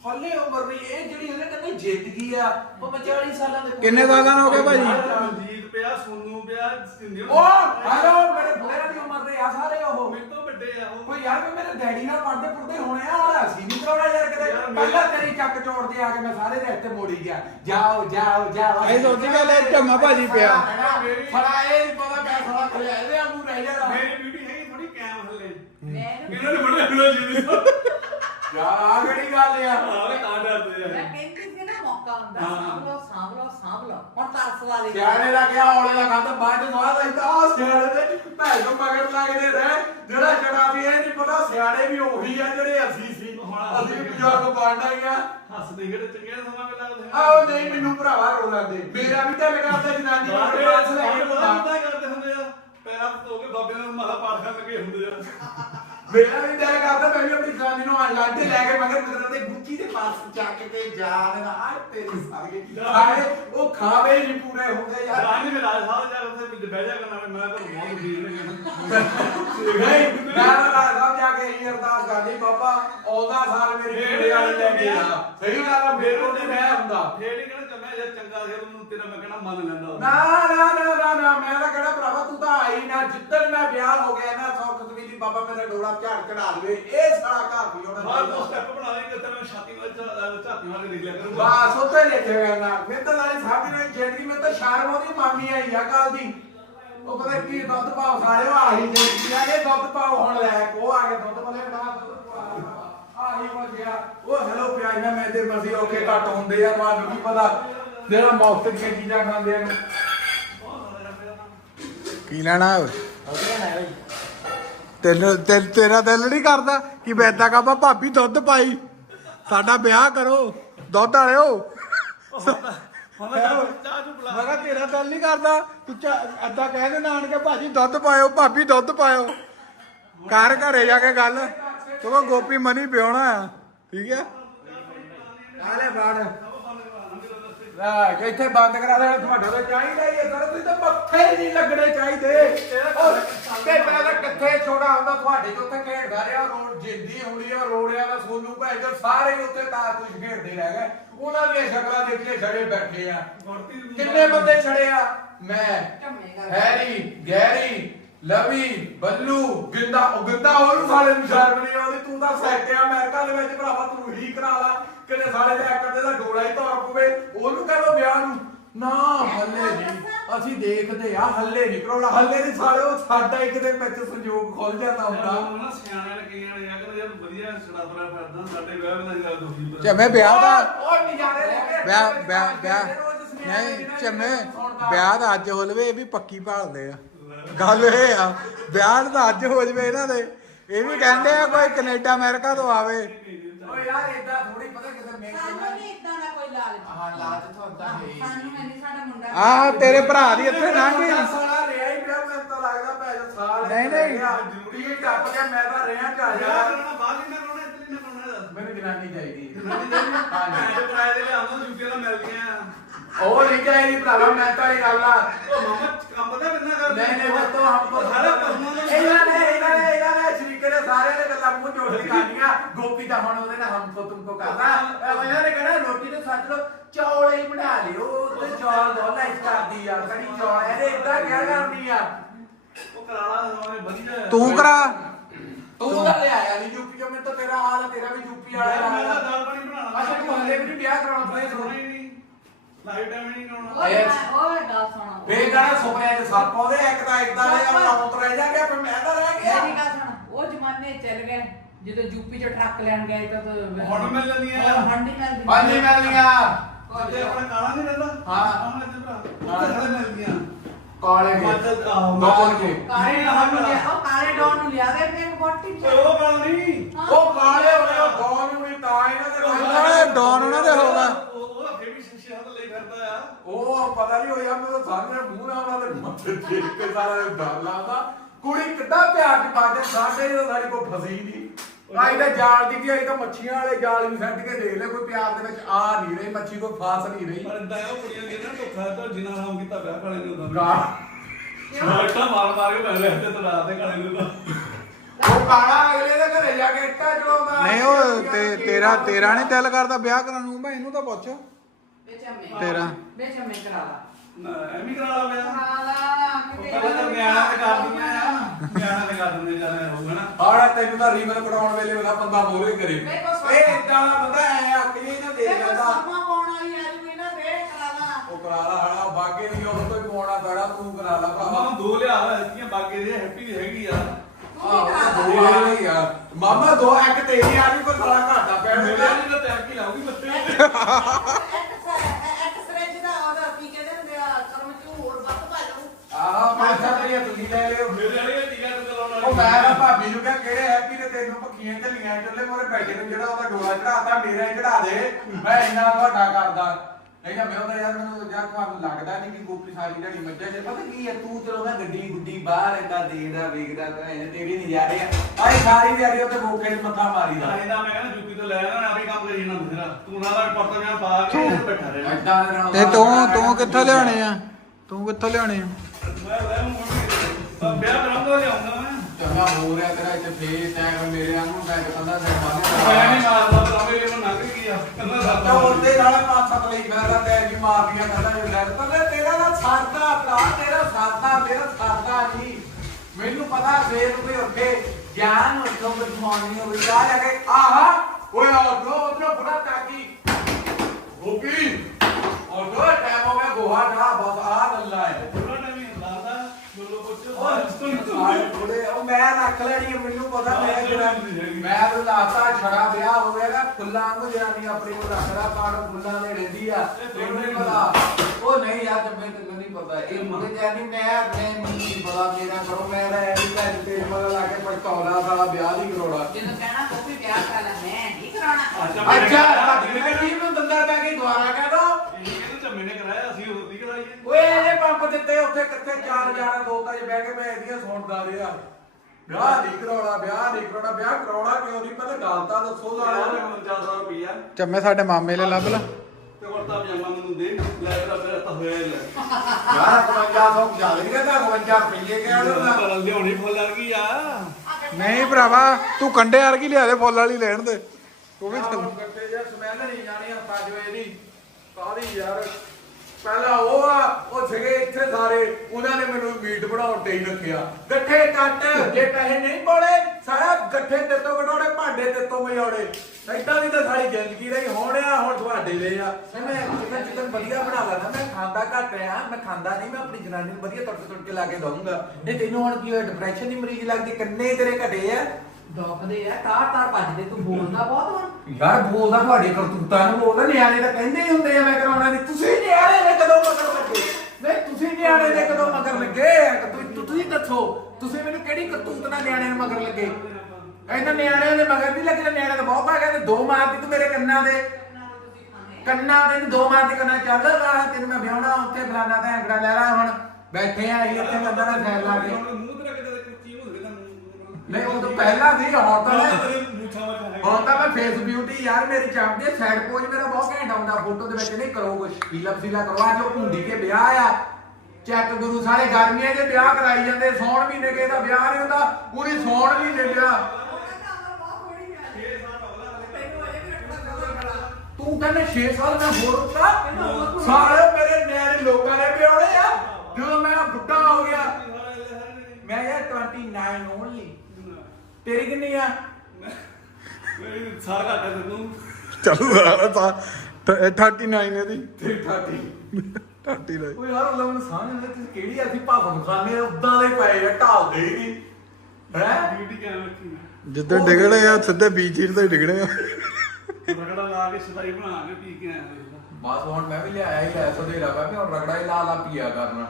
ਹੱਲੇ ਉਮਰ ਨਹੀਂ ਇਹ ਜਿਹੜੀ ਉਹਨੇ ਕਹਿੰਦੇ ਜਿੱਤ ਗਈ ਆ ਉਹ ਮੈਂ 40 ਸਾਲਾਂ ਦੇ ਕਿੰਨੇ ਸਾਲਾਂ ਹੋ ਗਿਆ ਭਾਜੀ? ਪਿਆ ਸੋਨੂ ਪਿਆ ਸਿੰਧੀ ਉਹ ਹੈਲੋ ਮੇਰੇ ਬੁੜਿਆਂ ਦੀ ਉਮਰ ਦੇ ਆ ਸਾਰੇ ਉਹ। ਮੇਰੇ ਤੋਂ ਵੱਡੇ ਆ ਉਹ। ਕੋਈ ਯਾਰ ਵੀ ਮੇਰੇ ਡੈਡੀ ਨਾਲ ਪੜਦੇ ਪੁੜਦੇ ਹੋਣੇ ਆ ਔਰ ਅਸੀਂ ਨਹੀਂ ਕਰਾਉਣਾ ਯਾਰ ਕਿਤੇ। ਪਹਿਲਾਂ ਤੇਰੀ ਚੱਕ ਚੋੜਦੇ ਆ ਕੇ ਮੈਂ ਸਾਰੇ ਦੇ ਇੱਥੇ ਮੋੜੀ ਗਿਆ। ਜਾਓ ਜਾਓ ਜਾਓ। ਇਹ ਸੋਚੀ ਗੱਲ ਹੈ, ਝੰਮਾ ਭਾਜੀ ਪਿਆ। ਫੜਾ ਇਹ ਨਹੀਂ ਪਤਾ ਮੈਂ ਫੜਾ ਖਲਿਆ ਇਹਦੇ ਵਾਂਗੂ ਰਹਿ ਜਾਣਾ ਮੇਰੀ ਬਿਊਟੀ ਹੈਗੀ ਥੋੜੀ ਕੈਮ ਹੱਲੇ। ਮੈਂ ਇਹਨੂੰ- ਇਹਨਾਂ ਨੇ ਬੜੇ ਬੜੇ ਜੀ ਯਾਰ ਕਿਹੜੀ ਗੱਲ ਆ? ਆਹ ਤਾਂ ਡਰਦੇ ਮੈਂ ਆ ਮੌਕਾ ਹੁੰਦਾ ਹਾਂ। ਸਾਂਭ ਲਓ ਸਾਂਭ ਲਓ ਸਾਂਭ ਲਓ ਹੁਣ ਤਰਸ ਲਾ ਦੇ ਸਿਆਣੇ ਦਾ ਕਿਹਾ ਔਲੇ ਦਾ ਖਾਂਦਾ ਬਾਅਦ ਚ ਸਵਾਦ ਆਈਦਾ ਆ ਸਿਆਣੇ ਦੇ ਭੈਣ ਨੂੰ ਮਗਰ ਲੱਗਦੇ ਰਹਿ। ਜਿਹੜਾ ਜੜਾ ਵੀ ਇਹ ਨਹੀਂ ਪਤਾ ਸਿਆਣੇ ਵੀ ਉਹੀ ਆ ਜਿਹੜੇ ਅਸੀਂ ਸੀ। ਹੁਣ ਅਸੀਂ ਵੀ ਬਜ਼ੁਰਗ ਬਣਨਾ ਹੀ ਆ। ਹੱਸਦੇ ਖੇਡ ਚੰਗੇ ਸਮਾਂ ਵੇ ਲੱਗਦੇ ਆਓ ਨਹੀਂ ਮੈਨੂੰ ਭਰਾਵਾ ਰੋ ਲੈਂਦੇ ਮੇਰਾ ਵੀ ਤਾਂ ਲਗਾਉਂਦਾ ਜਨਾਨੀ ਨੂੰ ਬਾਬੇ ਪਾਸ ਅਸਲ ਲੈ ਕੇ ਪਤਾ ਹੁੰਦਾ। ਕਿੱਦਾਂ ਕਰਦੇ ਹੁੰਦੇ ਆ? ਪੈਰਾਂ ਤੋਂ ਧੋ ਕੇ ਬਾਬੇ ਪਾਠ ਕਰਨ ਲੱਗੇ ਹੁੰਦੇ ਆ। ਮੇਰਾ ਵੀ ਦਿਲ ਕਰਦਾ ਮੈਂ ਵੀ ਆਪਣੀ ਜਨਾਨੀ ਨੂੰ ਆ ਲਾਂਟੇ ਲੈ ਕੇ ਮਗਰ ਕੁਦਰਤ ਦੇ ਗੁੱਚੀ ਦੇ ਪਾਸ ਜਾ ਕੇ ਤੇ ਜਾਨ ਨਾ ਆ ਤੇਰੀ ਸਾਰੀ ਸਾਰੇ ਉਹ ਖਾਵੇ ਨਹੀਂ ਪੂਰੇ ਹੁੰਦੇ ਯਾਰ। ਯਾਰ ਨਹੀਂ ਮੇਰਾ ਸਾਹਿਬ ਜਾ ਉੱਥੇ ਬਹਿ ਜਾ ਕਰਨਾ ਮੈਂ ਤਾਂ ਬਹੁਤ ਵੀਰ ਨੇ ਨਹੀਂ ਮੈਂ ਤਾਂ ਰਾਜ ਸਾਹਿਬ ਜਾ ਕੇ ਇਹੀ ਅਰਦਾਸ ਕਰਦੀ ਬਾਬਾ ਆਉਂਦਾ ਸਾਲ ਮੇਰੀ ਕੁੜੀ ਵਾਲੀ ਲੈ ਕੇ ਆ। ਸਹੀ ਗੱਲ ਆ ਮੇਰੇ ਕੋਲ ਨਹੀਂ ਮੈਂ ਹੁੰਦਾ ਫੇਰ ਹੀ ਕਹਿੰਦਾ ਚੰਗਾ ਜੇ ਚੰਗਾ ਸੀ ਉਹਨੂੰ ਤੇਰਾ ਮੈਂ ਕਹਿਣਾ ਮੰਨ ਲੈਂਦਾ ਨਾ ਨਾ ਨਾ ਨਾ ਨਾ ਮੈਂ ਤਾਂ ਕਿਹੜਾ ਭਰਾਵਾ ਤੂੰ ਤਾਂ ਆਈ ਨਾ ਜਿੱਦਣ ਮੈਂ ਵਿਆਹ ਹੋ ਗਿਆ ਨਾ ਸੌ ਕਸਮੀ ਦੀ ਬਾਬਾ ਮੇਰਾ ਡੋਲਾ ਝਾੜ ਚੜਾ ਲਵੇ ਇਹ ਸਾਰਾ ਘਰ ਵੀ ਬਾਹਰ ਤੋਂ ਚਾਹੀਦਾ। ਸਟੈਪ ਬਣਾ ਲਈ ਕਿ ਤੈਨੂੰ ਛਾਤੀ ਨਾਲ ਝਾ- ਝਾਤੀ ਮਾਰ ਕੇ ਦੇਖ ਲਿਆ ਕਰੂੰਗਾ। ਬਸ ਉੱਤੇ ਦੇਖੇਗਾ ਨਾ ਮੈਂ ਤਾਂ ਨਾਲੇ ਸਾਹਮਣੇ ਨਾਲ ਜ਼ਿੰਦਗੀ ਮੈਂ ਤਾਂ ਸ਼ਰਮ ਉਹਦੀ ਮਾਮੀ ਆਈ ਆ ਕੱਲ ਦੀ। ਉਹ ਪਤਾ ਕੀ ਦੁੱਧ ਪਾਉ ਸਾਰੇ ਆ ਹੀ ਦੇਖਦੀ ਆ ਇਹ ਦੁੱਧ ਪਾਉ ਹੁਣ ਲੈ ਕੋ ਆ ਗਿਆ ਦੁੱਧ ਪਲੇ ਬਣਾ ਦੁੱਧ ਪਾ ਆ ਹੀ ਹੋ ਗਿਆ। ਉਹ ਹੈਲੋ ਪਿਆਜ ਨਾ ਮੈਂ ਤੇ ਮਸੀ ਔਖੇ ਘੱਟ ਹੁੰਦੇ ਆ ਤੁਹਾਨੂੰ ਕੀ ਪਤਾ ਜਿਹੜਾ ਮੁਫਤ ਦੀਆਂ ਚੀਜ਼ਾਂ ਖਾਂਦੇ ਆ। ਕੀ ਲੈਣਾ ਓਏ? ਤੈਨੂੰ ਤੇ- ਤੇਰਾ ਦਿਲ ਨਹੀਂ ਕਰਦਾ ਕਿ ਬੈਦਾ ਕਾਬਾ ਭਾਬੀ ਦੁੱਧ ਪਾਈ। ਸਾਡਾ ਵਿਆਹ ਕਰੋ ਦੁੱਧ ਵਾਲਿਓ। ਹੁਣ ਮੈਂ ਚਾਹ ਚਾਹ ਚੁ ਬੁਲਾ ਮੈਂ ਕਿਹਾ ਤੇਰਾ ਦਿਲ ਨਹੀਂ ਕਰਦਾ ਤੂੰ ਅੱਦਾ ਕਹਿ ਦੇ ਨਾਨਕੇ ਭਾਜੀ ਦੁੱਧ ਪਾਇਓ ਭਾਬੀ ਦੁੱਧ ਪਾਇਓ। ਘਰ ਘਰੇ ਜਾ ਕੇ ਗੱਲ। ਤੂੰ ਗੋਪੀ ਮਨੀ ਪਿਉਣਾ ਆ ਠੀਕ ਹੈ ਆ ਲੈ ਬਾੜ। ਲੈ ਕਿ ਇੱਥੇ ਬੰਦ ਕਰਾ ਦੇ ਤੁਹਾਡਾ ਤਾਂ ਚਾਹੀਦਾ ਹੀ ਹੈ ਸਰ ਤੁਸੀਂ ਤਾਂ ਮੱਥੇ ਹੀ ਨਹੀਂ ਲੱਗਣੇ ਚਾਹੀਦੇ। ਉਹ ਤੇ ਪਹਿਲਾਂ ਕਿੱਥੇ ਛੋੜਾ ਹੁੰਦਾ ਤੁਹਾਡੇ ਤੋਂ ਉੱਥੇ ਖੇਡਦਾ ਰਿਹਾ ਰੋਡ ਜਿੰਦੀ ਹੁੰਦੀ ਆ ਰੋੜਿਆਂ ਦਾ ਸੋਨੂ ਭੈਣ ਜੋ ਸਾਰੇ ਹੀ ਉੱਥੇ ਤਾਂ ਕੁਝ ਖੇਡਦੇ ਰਹਿ ਗਏ। ਉਹਨਾਂ ਦੀਆਂ ਸ਼ਕਲਾਂ ਦੇਖੇ ਛੜੇ ਬੈਠੇ ਆ। ਕਿੰਨੇ ਬੰਦੇ ਛੜੇ ਆ? ਮੈਂ ਹੈਰੀ ਗੈਰੀ ਲਵੀ ਬੱਲੂ ਗਿੰਦਾ ਉਹ ਗਿੰਦਾ ਉਹਨੂੰ ਸਾਲੇ ਨੂੰ ਸ਼ਰਮ ਨਹੀਂ ਆਉਂਦੀ ਤੂੰ ਤਾਂ ਸੈਟਿਆ ਅਮਰੀਕਾ ਦੇ ਵਿੱਚ ਭਰਾਵਾ ਤੂੰ ਹੀ ਕਰਾ ਲਾ। ਕਿਤੇ ਸਾਲੇ ਦੇ ਇੱਕ ਅੱਧੇ ਦਾ ਡੋਲਾ ਹੀ ਧੌਰ ਪਵੇ ਉਹਨੂੰ ਕਹਿੰਦਾ ਵਿਆਹ ਨੂੰ। ਨਾ ਹੱਲੇ ਨਹੀਂ। ਅਸੀਂ ਦੇਖਦੇ ਆ ਹੱਲੇ ਨਹੀਂ। ਕਰਾਉਣਾ ਹੱਲੇ ਨਹੀਂ ਉਹ ਸਾਡਾ ਹੀ ਕਿਤੇ ਵਿੱਚ ਸੰਜੋਗ ਖੁੱਲ ਜਾਂਦਾ ਹੁੰਦਾ। ਨਾ ਸਿਆਣਿਆਂ ਨੇ ਆਖਿਆ ਯਾਰ ਵਧੀਆ ਛੜਾ ਬਰਾ ਫਿਰਦਾ ਸਾਡੇ ਵਿਆਹ ਨਾਲ ਗੱਲ ਦੁਖੀ ਚਮੇ ਵਿਆਹ ਦਾ ਉਹ ਨਜ਼ਾਰੇ ਲੈ ਕੇ ਵਿਆਹ ਵਿਆਹ ਵਿਆਹ ਨਹੀਂ ਚਮੇ ਵਿਆਹ ਦਾ ਅੱਜ ਹੋ ਲਵੇ ਇਹ ਵੀ ਪੱਕੀ ਭਾਲਦੇ ਆ। ਗੱਲ ਇਹ ਆ ਵਿਆਹ ਤਾਂ ਅੱਜ ਹੋ ਜਵੇ ਇਹਨਾਂ ਦੇ। ਇਹ ਵੀ ਕਹਿੰਦੇ ਆ ਕੋਈ ਕੈਨੇਡਾ ਅਮਰੀਕਾ ਤੋਂ ਆਵੇ। ਓਏ ਯਾਰ ਇਦਾਂ ਥੋੜੀ ਪਤਾ ਕਿਤੇ ਮੈਂ ਸਾਨੂੰ ਨਹੀਂ ਇਦਾਂ ਦਾ ਕੋਈ ਲਾਲਚ। ਹਾਂ ਲਾਜ ਤੁਹਾਡਾ ਹੈ ਹੀ। ਸਾਨੂੰ ਨਹੀਂ ਸਾਡਾ ਮੁੰਡਾ ਆਹ ਤੇਰੇ ਭਰਾ ਦੀ ਇੱਥੇ ਲੰਘ ਗਈ। ਸਾਲਾ ਰਿਹਾ ਹੀ ਪਿਆ ਮੈਨੂੰ ਤਾਂ ਲੱਗਦਾ ਪੈ ਜਾ ਸਾਲ ਨਹੀਂ, ਨਹੀਂ। ਜ਼ਰੂਰੀ ਹੀ ਟੱਪ ਗਿਆ ਮੈਂ ਤਾਂ ਰਿਹਾ ਵਿਆਹ ਜਾ ਕਰਨਾ ਬਾਹਰ ਹੀ ਨਾ ਕਰਨਾ ਇੱਥੇ ਨਾ ਕਰਨਾ ਮੈਨੂੰ ਜਨਾਨੀ ਚਾਹੀਦੀ ਹੈ। ਦੇ ਕਿਰਾਏ ਦੇ ਲਿਆਉਂਦਾ ਜੁੱਤੀਆਂ ਤਾਂ ਮਿਲ ਗਈਆਂ। ਉਹ ਨਹੀਂ ਚਾਹੀਦੀ ਭਰਾਵਾ ਮੈਂ ਤਾਂ ਇਹ ਗੱਲ ਆ। ਉਹ ਮਾਮਾ ਕੰਮ ਪਤਾ ਕਿੰਨਾ ਕਰਦੇ? ਨਹੀਂ ਨਹੀਂ ਉਹ ਤਾਂ ਹਮ ਸਾਰਾ ਪਰਮਾਂ ਦਾ ਇਹਨਾਂ ਨੇ ਸਾਰਿਆਂ ਨੇ ਗੱਲਾਂ ਮੂੰਹ ਜੋੜ ਕੇ ਕਰਨੀਆਂ ਗੋਪੀ ਤਾਂ ਹੁਣ ਉਹਦੇ ਨਾਲ ਹਮ ਕੋ ਤੁਮ ਕੋ ਕਰਦਾ ਉਹ ਇਹਨਾਂ ਨੇ ਕਹਿਣਾ ਰੋਟੀ ਤੇ ਸੱਚ ਲੋ ਚੌਲ ਹੀ ਬਣਾ ਲਿਓ। ਤੇ ਚੌਲ ਦੋਲਾ ਇਸ ਕਰਦੀ ਆ ਕੜੀ ਚੌਲ ਇਹਦੇ ਇਦਾਂ ਕਿਆ ਕਰਦੀ ਆ। ਉਹ ਕਰਾਲਾ ਵਧੀਆ ਤੂੰ ਕਰਾ। ਤੂੰ ਤਾਂ ਲੈ ਆਇਆ ਨਹੀਂ ਯੂਪੀ ਚੋਂ ਮੈਨੂੰ ਤਾਂ ਤੇਰਾ ਹਾਲ ਆ, ਤੇਰਾ ਵੀ ਯੂਪੀ ਵਾਲਾ ਮੈਂ ਤਾਂ। ਦਾਲ ਪਾਣੀ ਬਣਾਉਣਾ। ਅੱਛਾ ਤੂੰ ਹਲੇ ਵੀ ਨਹੀਂ ਵਿਆਹ ਕਰਾਉਣਾ ਮੈਂ ਤੂੰ ਸੋਣਾ ਨਹੀਂ। ਲਾਈਟ ਟਾਈਮ ਨਹੀਂ ਕਰਾਉਣਾ। ਓਏ ਮੈਂ- ਓਏ ਗੱਲ ਸੁਣੋ। ਬੇਗਾਣਾ ਸੁਪਨੇ ਦੇ ਸੱਪ ਆਉਂਦੇ ਇੱਕ ਤਾਂ ਇਦਾਂ ਦੇ ਆ ਉਤ ਰਹਿ ਜਾ ਗਿਆ ਫਿਰ ਮੈਂ ਤਾਂ ਰਹਿ ਗਿਆ ਮੇਰੀ ਗੱਲ ਸੁਣ ਉਹ ਜ਼ਮਾਨੇ ਚੱਲ ਗਏ ਜਦੋਂ ਯੂਪੀ ਚ ਟਰੱਕ ਲੈਣ ਗਏ ਤਾਂ ਤਾਂ- ਹੁਣ ਮਿਲ ਜਾਂਦੀਆਂ। ਹੁਣ ਨਹੀਂ ਮਿਲਦੀ ਹਾਂਜੀ ਮਿਲਦੀਆਂ। ਤੇ ਆਪਣਾ ਕਾਲਾ ਨਹੀਂ ਰਹਿੰਦਾ? ਹਾਂ। ਆਪਣੇ ਇੱਥੇ ਭਰਾ। ਉੱਥੇ ਖੜੇ ਮਿਲ ਗਈਆਂ ਕਾਲੇ ਕੇ ਮੱਝ ਆਹੋ ਡੌਨ ਕੇ ਕਾਲੇ। ਡੌਨ ਨੂੰ ਲਿਆ ਉਹ ਕਾਲੇ ਡੌਨ ਨੂੰ ਲਿਆ ਦੇ ਫਿਰ ਬੋਟੀ ਚ। ਉਹ ਗੱਲ ਨਹੀਂ। ਉਹ ਕਾਲੇ ਹੋ ਗਏ ਡੌਨ ਵੀ ਤਾਂ ਇਹਨਾਂ ਦੇ ਉਹਨਾਂ ਦੇ ਡੌਨ ਉਹਨਾਂ ਦੇ ਹੋਗਾ ਉਹ ਉਹਦਾ ਫੇਰ ਵੀ ਸ਼ੀਸ਼ੇ ਹੱਥ ਲਈ ਫਿਰਦਾ ਆ। ਉਹ ਪਤਾ ਨਹੀਂ ਹੋਇਆ ਮੈਨੂੰ ਸਾਹਮਣੇ ਮੂੰਹ ਨਾਲ ਉਹਨਾਂ ਦੇ ਮੱਥੇ ਦੇਖ ਕੇ ਸਾਰਾ ਡਰ ਲੱਗਦਾ। ਕੁੜੀ ਕਿੱਦਾਂ ਪਿਆਰ ਚ ਪਾ ਦੇ ਸਾਡੇ ਜਦੋਂ ਸਾਡੀ ਕੋਈ ਫਸੀ ਨਹੀਂ ਆਈ ਤਾਂ ਜਾਲ ਦੀ ਕੀ ਆਈ ਤਾਂ ਮੱਛੀਆਂ ਵਾਲੇ ਜਾਲ ਵੀ ਸੱਟ ਕੇ ਦੇਖ ਲੈ ਕੋਈ ਪਿਆਰ ਦੇ ਵਿੱਚ ਆ ਨਹੀਂ ਰਹੀ ਮੱਛੀ ਕੋਈ ਫਸ ਨਹੀਂ ਰਹੀ। ਪਰ ਇੰਦਾ ਉਹ ਕੁੜੀਆਂ ਦੀ ਨਾ ਧੋਖਾ ਤਾਂ ਜਿੰਨਾ ਨਾਮ ਕੀਤਾ ਵਿਆਹ ਕਾਲੇ ਨੂੰ ਹੁੰਦਾ ਕਾ ਮਾਰਟਾ ਮਾਰ ਮਾਰ ਕੇ ਪਹਿਲੇ ਹੱਥੇ ਤੜਾ ਦੇ ਕਾਲੇ ਨੂੰ ਤਾਂ। ਉਹ ਕਾਲਾ ਅਗਲੇ ਦੇ ਘਰੇ ਜਾ ਕੇ ਇੱਟਾਂ ਚਲਾਉਂਦਾ ਨਹੀਂ ਉਹ ਤੇ ਤੇਰਾ ਤੇਰਾ ਨਹੀਂ ਦਿਲ ਕਰਦਾ ਵਿਆਹ ਕਰਾਉਣ ਨੂੰ ਮੈਂ ਇਹਨੂੰ ਤਾਂ ਪੁੱਛ। ਬੇਚਮੇ। ਤੇਰਾ। ਕਰਾ ਲਾ। ਨਾ ਐਵੇਂ ਕਰਾ ਲਾ ਵਿਆਹ। ਕਰਾ ਲਾ ਕਿਤੇ ਪਹਿਲਾਂ ਤਾਂ ਨਿਆਣਾ ਤੇ ਕਰ ਦਿੰਦੇ ਆ। ਨਿਆਣਾ ਤੇ ਕਰ ਦਿੰਦੇ ਜਾਨੇ ਹੋਊਗਾ ਨਾ। ਆੜਾ ਤੈਨੂੰ ਤਾਂ ਰੀਵਨ ਕਢਾਉਣ ਵੇਲੇ ਉਹਦਾ ਬੰਦਾ ਮੋਰੇ ਕਰੇ। ਇਹ ਇਦਾਂ ਦਾ ਬੰਦਾ ਐ ਅਕਲੀ ਨਾ ਦੇ ਇਹ ਜਾਂਦਾ ਸਮਾਂ ਪਾਉਣ ਵਾਲੀ ਆ ਜੂ ਇਹਨਾਂ ਦੇ ਕਰਾ ਲਾ। ਉਹ ਕਰਾ ਲਾ ਹੜਾ ਬਾਗੇ ਦੀ ਉਹ ਕੋਈ ਪਾਉਣਾ ਪੈਣਾ ਤੂੰ ਕਰਾ ਲਾ ਮਾਮਾ ਭਰਾਵਾ ਦੋ ਲਿਆ ਐਤਕੀਆਂ ਬਾਗੇ ਦੇ ਹੈਪੀ ਦੀ ਹੈਗੀ ਆ। ਤੂੰ ਵੀ ਕਰਾ ਦੋ ਲਾ। ਆ ਗਈ ਯਾਰ ਮਾਮਾ ਦੋ ਇੱਕ ਤੇਰੀ ਆ ਗਈ ਕੋਈ ਸਾਲਾ ਘਾਟਾ ਪੈਣ। ਮੇਰੇ ਦੇ ਵਾਲੀ ਤਾਂ ਤੈਰ ਕੀ ਲਾਉਗੀ ਬੱਤੇ ਐਕਸਰੇ ਦਾ ਉਹਦਾ ਕੀ ਕਹਿੰਦੇ ਹੁੰਦੇ ਆ ਕਰਮ ਝੂੜ ਬੱਤ ਭਾਜੂ ਆਹ ਪੈਸਾ ਤੇਰੀਆਂ ਤੁਸੀਂ ਲੈ ਲਿਓ। ਮੇਰੇ ਵਾਲੀ ਤਾਂ ਟੀਕਾ ਤੇ ਚਲਾਉਣ ਵਾਲੀ ਉਹ ਮੈਂ ਨਾ ਭਾਬੀ ਨੂੰ ਕਿਹਾ ਕਿਹੜੇ ਹੈਪੀ ਨੇ ਤੈਨੂੰ ਪੱਖੀਆਂ ਝੱਲੀਆਂ ਚੱਲੇ ਮੋਰੇ ਬੈਠੇ ਨੂੰ ਜਿਹੜਾ ਉਹਦਾ ਡੋਲਾ ਚੜਾਤਾ ਮੇਰਾ ਹੀ ਚੜਾ ਦੇ। ਮੈਂ ਇੰਨਾ ਤੁਹਾਡਾ ਕਰਦਾ। ਨਹੀਂ ਤਾਂ ਮੈਂ ਉਹਦਾ ਯਾਰ ਮੈਨੂੰ ਯਾਰ ਤੁਹਾਨੂੰ ਲੱਗਦਾ ਨਹੀਂ ਕਿ ਗੋਪੀ ਸਾਰੀ ਢੜੀ ਮੱਝਾਂ ਚ ਪਤਾ ਕੀ ਹੈ ਤੂੰ ਚਲਾਉਂਦਾ ਗੱਡੀ ਗੁੱਡੀ ਬਾਹਰ ਏਦਾਂ ਦੇਖਦਾ ਵੇਖਦਾ ਤਾਂ ਇਹ ਤੇਰੀ ਨਹੀਂ ਜਾ ਰਹੀ ਆ ਆਈ ਸਾਰੀ ਦਿਹਾੜੀ ਉੱਤੇ ਮੌਕੇ 'ਚ ਮੱਥਾ ਮਾਰੀਦਾ। ਇਹਦਾ ਮੈਂ ਕਹਿੰਦਾ ਯੂਪੀ ਤੋਂ ਲੈ ਆਣਾ ਆਪੇ ਕੰਮ ਕਰੀ ਜਾਂਦਾ ਤੇਰਾ ਤੂੰ ਨਾ ਦਾ ਪਰਤਾ ਮੈਂ ਪਾ ਕੇ ਬੈਠਾ ਰਹਿਣਾ। ਐਦਾਂ ਦੇ ਨਾਲ ਤੇ ਤੂੰ ਤੂੰ ਕਿੱਥੋਂ ਲਿਆਉਣੇ ਆ? ਤੂੰ ਕਿੱਥੋਂ ਲਿਆਉਣੇ ਆ? ਮੈਂ ਲੈ ਮੁੰਡੇ ਵਿਆਹ ਕਰਾਂਗਾ ਲਿਆਉਂਗਾ ਮੈਂ ਚੰਗਾ ਹੋ ਰਿਹਾ ਤੇਰਾ ਇੱਥੇ ਫੇਸ ਹੈ ਮੇਰੇ ਵਾਂਗੂ ਮੈਂ ਕਹਿੰਦਾ ਸੇ ਮੈਂ ਨਹੀਂ ਮਾਰਦਾ ਪਰ ਮੇਰੇ ਨੂੰ ਨੰਗ ਗਈ ਆ। ਕਹਿੰਦਾ ਤਾਂ ਸਾਡਾ ਉਹਦੇ ਨਾਲ ਪੰਜ ਸੱਤ ਲਈ ਫਿਰਦਾ ਤੇ ਜੀ ਮਾਰਦੀਆਂ ਕਹਿੰਦਾ ਜੇ ਲੈ ਤਾਂ ਤੇਰਾ ਨਾ ਸਰਦਾ ਭਰਾ ਤੇਰਾ ਸਰਦਾ ਮੇਰਾ ਸਰਦਾ ਨਹੀਂ। ਮੈਨੂੰ ਪਤਾ ਫੇਰ ਕੋਈ ਉੱਥੇ ਗਿਆਨ ਉੱਥੋਂ ਬਦਮਾਨੀ ਹੋਈ ਜਾ ਜਾ ਕੇ ਆਹਾ ਓਏ ਆਟੋ ਉਧਰੋਂ ਬੜਾ ਤਾਕੀ ਗੋਪੀ ਆਟੋ ਟਾਈਮ ਹੋ ਗਿਆ ਗੋਹਾ ਨਾ ਬਸ ਆ ਗੱਲਾਂ ਹੈ ਥੋੜਾ ਟਾਈਮ ਹੀ ਲਾਦਾ ਬੋਲੋ ਕੁਛ ਥੋੜੇ ਉਹ ਮੈਂ ਰੱਖ ਲੈਣੀ ਮੈਨੂੰ ਪਤਾ ਮੈਂ ਜਿਹੜਾ ਮੈਂ ਲਾਤਾ ਛੜਾ ਵਿਆਹ ਹੋਵੇਗਾ ਫੁੱਲਾਂ ਨੂੰ ਜਨਾਨੀ ਆਪਣੀ ਨੂੰ ਰੱਖਦਾ ਕਾੜ ਫੁੱਲਾਂ ਦੇ ਰਹਿੰਦੀ ਆ। ਤੈਨੂੰ ਨਹੀਂ ਪਤਾ। ਉਹ ਨਹੀਂ ਯਾਰ ਤੇ ਤੈਨੂੰ ਨਹੀਂ ਪਤਾ। ਇਹ ਮੁੰਡੇ ਜਾਨੀ ਮੈਂ ਮੈਂ ਮੈਨੂੰ ਨਹੀਂ ਪਤਾ ਮੇਰਾ ਕਰੋ ਮੈਂ ਤਾਂ ਐਵੇਂ ਭੈਣ ਤੇ ਮਗਰ ਲਾ ਕੇ ਪੜਤੌਲਾ ਸਾਲਾ ਵਿਆਹ ਨਹੀਂ ਕਰੋੜਾ ਜਦੋਂ ਕਹਿਣਾ ਕੋਈ ਵਿਆਹ ਕਰਾ ਲੈ ਮੈਂ ਨਹੀਂ ਕਰਾਉਣਾ ਅੱਛਾ ਤੁਹਾਡੀ ਗੱਡੀ ਨੂੰ ਦੰਦਰ ਪੈ ਗਈ ਦੁਆਰਾ ਕਹਿ ਦੋ। ਇਹ ਕਹਿੰਦੇ ਝੰਮੇ ਨੇ ਕਰਾਇਆ ਅਸੀਂ ਉਹ ਦੀ ਕਰਾਈਏ ਓਏ ਇਹਨੇ ਪੰਪ ਦਿੱਤੇ ਉੱਥੇ ਕਿੱਥੇ ਚਾਰ ਯਾਰਾਂ ਦੋਸਤਾਂ 'ਚ ਬਹਿ ਕੇ ਮੈਂ ਇਹਦੀਆਂ ਸੁਣਦਾ ਰਿਹਾ। ਵਿਆਹ ਨਹੀਂ ਕਰਾਉਣਾ ਵਿਆਹ ਨਹੀਂ ਕਰਾਉਣਾ ਵਿਆਹ ਕਰਾਉਣਾ ਕਿਉਂ ਨਹੀਂ? ਪਹਿਲੇ ਗੱਲ ਤਾਂ ਦੱਸੋ ਸਾਰਾ 400 ਰੁਪਈਆ। ਚੰਮੇ ਸਾਡੇ ਮਾਮੇ ਲੈ ਲੱਭ ਲਾ। ਤੇ ਕੁੜਤਾ ਪਜਾਮਾ ਮੈਨੂੰ ਦੇ ਲੈ ਤੇਰਾ ਫਿਰ ਤਾਂ ਹੋਇਆ ਹੀ ਲੈ ਯਾਰ 5500 ਜ਼ਿਆਦਾ ਨਹੀਂ ਕਹਿੰਦਾ 52 ਰੁਪਏ ਕਹਿ ਦਿੰਦਾ। ਪਰ ਲਿਆਉਣੀ ਫੁੱਲ ਵਰਗੀ ਆ। ਨਹੀਂ ਭਰਾਵਾ ਤੂੰ ਕੰਡੇ ਵਰਗੀ ਲਿਆ ਦੇ ਫੁੱਲ ਵਾਲੀ ਲੈਣ ਦੇ। ਉਹ ਵੀ ਗੱਟੇ ਜਾਂ ਸਮੈਲ ਨਹੀਂ ਜਾਣੀ ਆ ਪੰਜ ਵਜੇ ਦੀ ਕਾਹਦੀ ਯਾਰ। ਪਹਿਲਾਂ ਉਹ ਆ ਉਹ ਸੀਗੇ ਇੱਥੇ ਸਾਰੇ। ਉਹਨਾਂ ਨੇ ਮੈਨੂੰ ਮੀਟ ਬਣਾਉਣ ਤੇ ਹੀ ਰੱਖਿਆ। ਗੱਠੇ ਕੱਟ ਜੇ ਪੈਸੇ ਨਹੀਂ ਪਾਉਣੇ ਸਾਰਾ ਗੱਠੇ ਤੇ ਤੋਂ ਕਢਾਉਣੇ ਭਾਂਡੇ ਤੇ ਤੋਂ ਮਜਾਉਣੇ। ਏਦਾਂ ਦੀ ਤਾਂ ਸਾਡੀ ਜ਼ਿੰਦਗੀ ਰਹੀ। ਹੁਣ ਆ ਹੁਣ ਤੁਹਾਡੇ ਲਈ ਆ। ਤੇ ਮੈਂ ਚਿਕਨ ਚਿਕਨ ਵਧੀਆ ਬਣਾ ਲੈਣਾ ਮੈਂ ਖਾਂਦਾ ਘੱਟ ਆ ਮੈਂ ਖਾਂਦਾ ਨਹੀਂ ਮੈਂ ਆਪਣੀ ਜਨਾਨੀ ਨੂੰ ਵਧੀਆ ਤੜਕੇ ਤੜਕੇ ਲਾ ਕੇ ਦਊਂਗਾ। ਨਹੀਂ ਤੈਨੂੰ ਹੁਣ ਕੀ ਹੋਇਆ ਡਿਪਰੈਸ਼ਨ ਦੀ ਮਰੀਜ਼ ਲੱਗਦੀ ਕੰਨੇ ਤੇਰੇ ਘਟੇ ਆ? ਦੁਖਦੇ ਆ, ਤਾਰ ਤਾਰ ਭੱਜਦੇ, ਤੂੰ ਬੋਲਦਾ ਬਹੁਤ ਹੁਣ ਯਾਰ, ਬੋਲਦਾ ਤੁਹਾਡੀ ਕਰਤੂਤਾਂ ਨੂੰ ਬੋਲਦਾ ਨਿਆਣੇ ਤਾਂ ਕਹਿੰਦੇ ਹੀ ਹੁੰਦੇ ਆ, ਮੈਂ ਕਰਾਉਣਾ ਨਹੀਂ। ਤੁਸੀਂ ਨਿਆਣੇ ਨੇ ਕਦੋਂ ਮਗਰ ਲੱਗੇ? ਨਹੀਂ ਤੁਸੀਂ ਨਿਆਣੇ ਨੇ ਕਦੋਂ ਮਗਰ ਲੱਗੇ? ਤੁਸੀਂ ਤੁਸੀਂ ਦੱਸੋ, ਤੁਸੀਂ ਮੈਨੂੰ ਕਿਹੜੀ ਕਰਤੂਤ ਨਾਲ ਨਿਆਣੇ ਨੂੰ ਮਗਰ ਲੱਗੇ? ਇਹਨਾਂ ਨਿਆਣਿਆਂ ਦੇ ਮਗਰ ਨਹੀਂ ਲੱਗੇ ਨਿਆਣੇ ਤਾਂ ਬਹੁਤ ਪਾ ਕਹਿੰਦੇ ਦੋ ਮਾਰਦੀ ਤੂੰ ਮੇਰੇ ਕੰਨਾਂ ਦੇ। ਕੰਨਾਂ ਦੇ ਨੂੰ ਦੋ ਮਾਰਦੀ ਕੰਨਾਂ ਚੱਲ ਆ ਤੈਨੂੰ ਮੈਂ ਵਿਆਹਣਾ, ਉੱਥੇ ਫਲਾਣਾ ਤਾਂ ਐਂਗੜਾ ਲੈ ਲਾ ਹੁਣ। ਬੈਠੇ ਆ ਅਸੀਂ ਇੱਥੇ ਕੰਨਾਂ ਦਾ ਫੈਲ ਲਾ ਕੇ। ਨਹੀਂ ਉਹ ਤਾਂ ਪਹਿਲਾਂ ਸੀ ਹੁਣ ਤਾਂ ਮੈਂ ਤੇਰੇ ਮੂਛਾਂ ਵਿੱਚ ਹੁਣ ਤਾਂ ਮੈਂ ਫੇਸ ਬਿਊਟੀ ਯਾਰ ਮੇਰੀ ਚੱਲਦੀ ਹੈ ਸਾਈਡ ਪੋਜ ਮੇਰਾ ਬਹੁਤ ਘੈਂਟ ਆਉਂਦਾ ਫੋਟੋ ਦੇ ਵਿੱਚ ਨਹੀਂ ਕਰੋ ਕੁਛ। ਫੀਲਾ ਫੀਲਾ ਕਰਵਾ ਜੋ ਭੁੰਡੀ ਕੇ ਵਿਆਹ ਆ। ਚੈੱਕ ਗੁਰੂ ਸਾਰੇ ਗਰਮੀਆਂ ਦੇ ਵਿਆਹ ਕਰਾਈ ਜਾਂਦੇ ਸੌਣ ਮਹੀਨੇ ਕੇ ਦਾ ਵਿਆਹ ਨਹੀਂ ਹੁੰਦਾ ਪੂਰੀ ਸੌਣ ਮਹੀਨੇ ਵਿਆਹ। ਤੂੰ ਕਹਿੰਦੇ 6 ਸਾਲ ਮੈਂ ਹੋਰ ਉੱਤਾ ਸਾਰੇ ਮੇਰੇ ਨਿਆਣੇ ਲੋਕਾਂ ਨੇ ਵਿਆਹਣੇ ਆ। ਜਦੋਂ ਮੈਂ ਬੁੱਢਾ ਹੋ ਗਿਆ ਮੈਂ ਯਾਰ 29 ਓਨਲੀ ਤੇਰੀ ਕਿੰਨੀ ਆ? ਮੇਰੀ ਸਾਰ ਘੱਟ ਹੈ ਤੈਨੂੰ ਚੱਲ ਸਾਰਾ 39 ਇਹਦੀ। 30 39 ਉਹ ਯਾਰ ਅੱਲਾ ਮੈਨੂੰ ਸਮਝ ਨਹੀਂ ਤੁਸੀਂ ਕਿਹੜੀ ਅਸੀਂ ਭਾਵਨ ਖਾਨੇ ਉਦਾਂ ਦੇ ਪਏ ਆ ਢਾਲਦੇ ਹੀ ਨਹੀਂ। ਹੈ? ਡਿਊਟੀ ਕਿਵੇਂ ਰੱਖੀ ਜਿੱਦਾਂ ਡਿਗਣੇ ਆ ਸਿੱਧੇ ਬੀਚ ਹੀ ਤੇ ਡਿਗਣੇ ਆ। ਰਗੜਾ ਲਾ ਕੇ ਸਦਾਈ ਬਣਾ ਕੇ ਪੀ ਕੇ ਆਇਆ ਬਸ ਹੁਣ ਮੈਂ ਵੀ ਲਿਆਇਆ ਹੀ ਐ ਸੋ ਦੇ ਮੈਂ ਹੁਣ ਰਗੜਾ ਹੀ ਲਾ ਲਾ ਪੀਆ ਕਰਨਾ।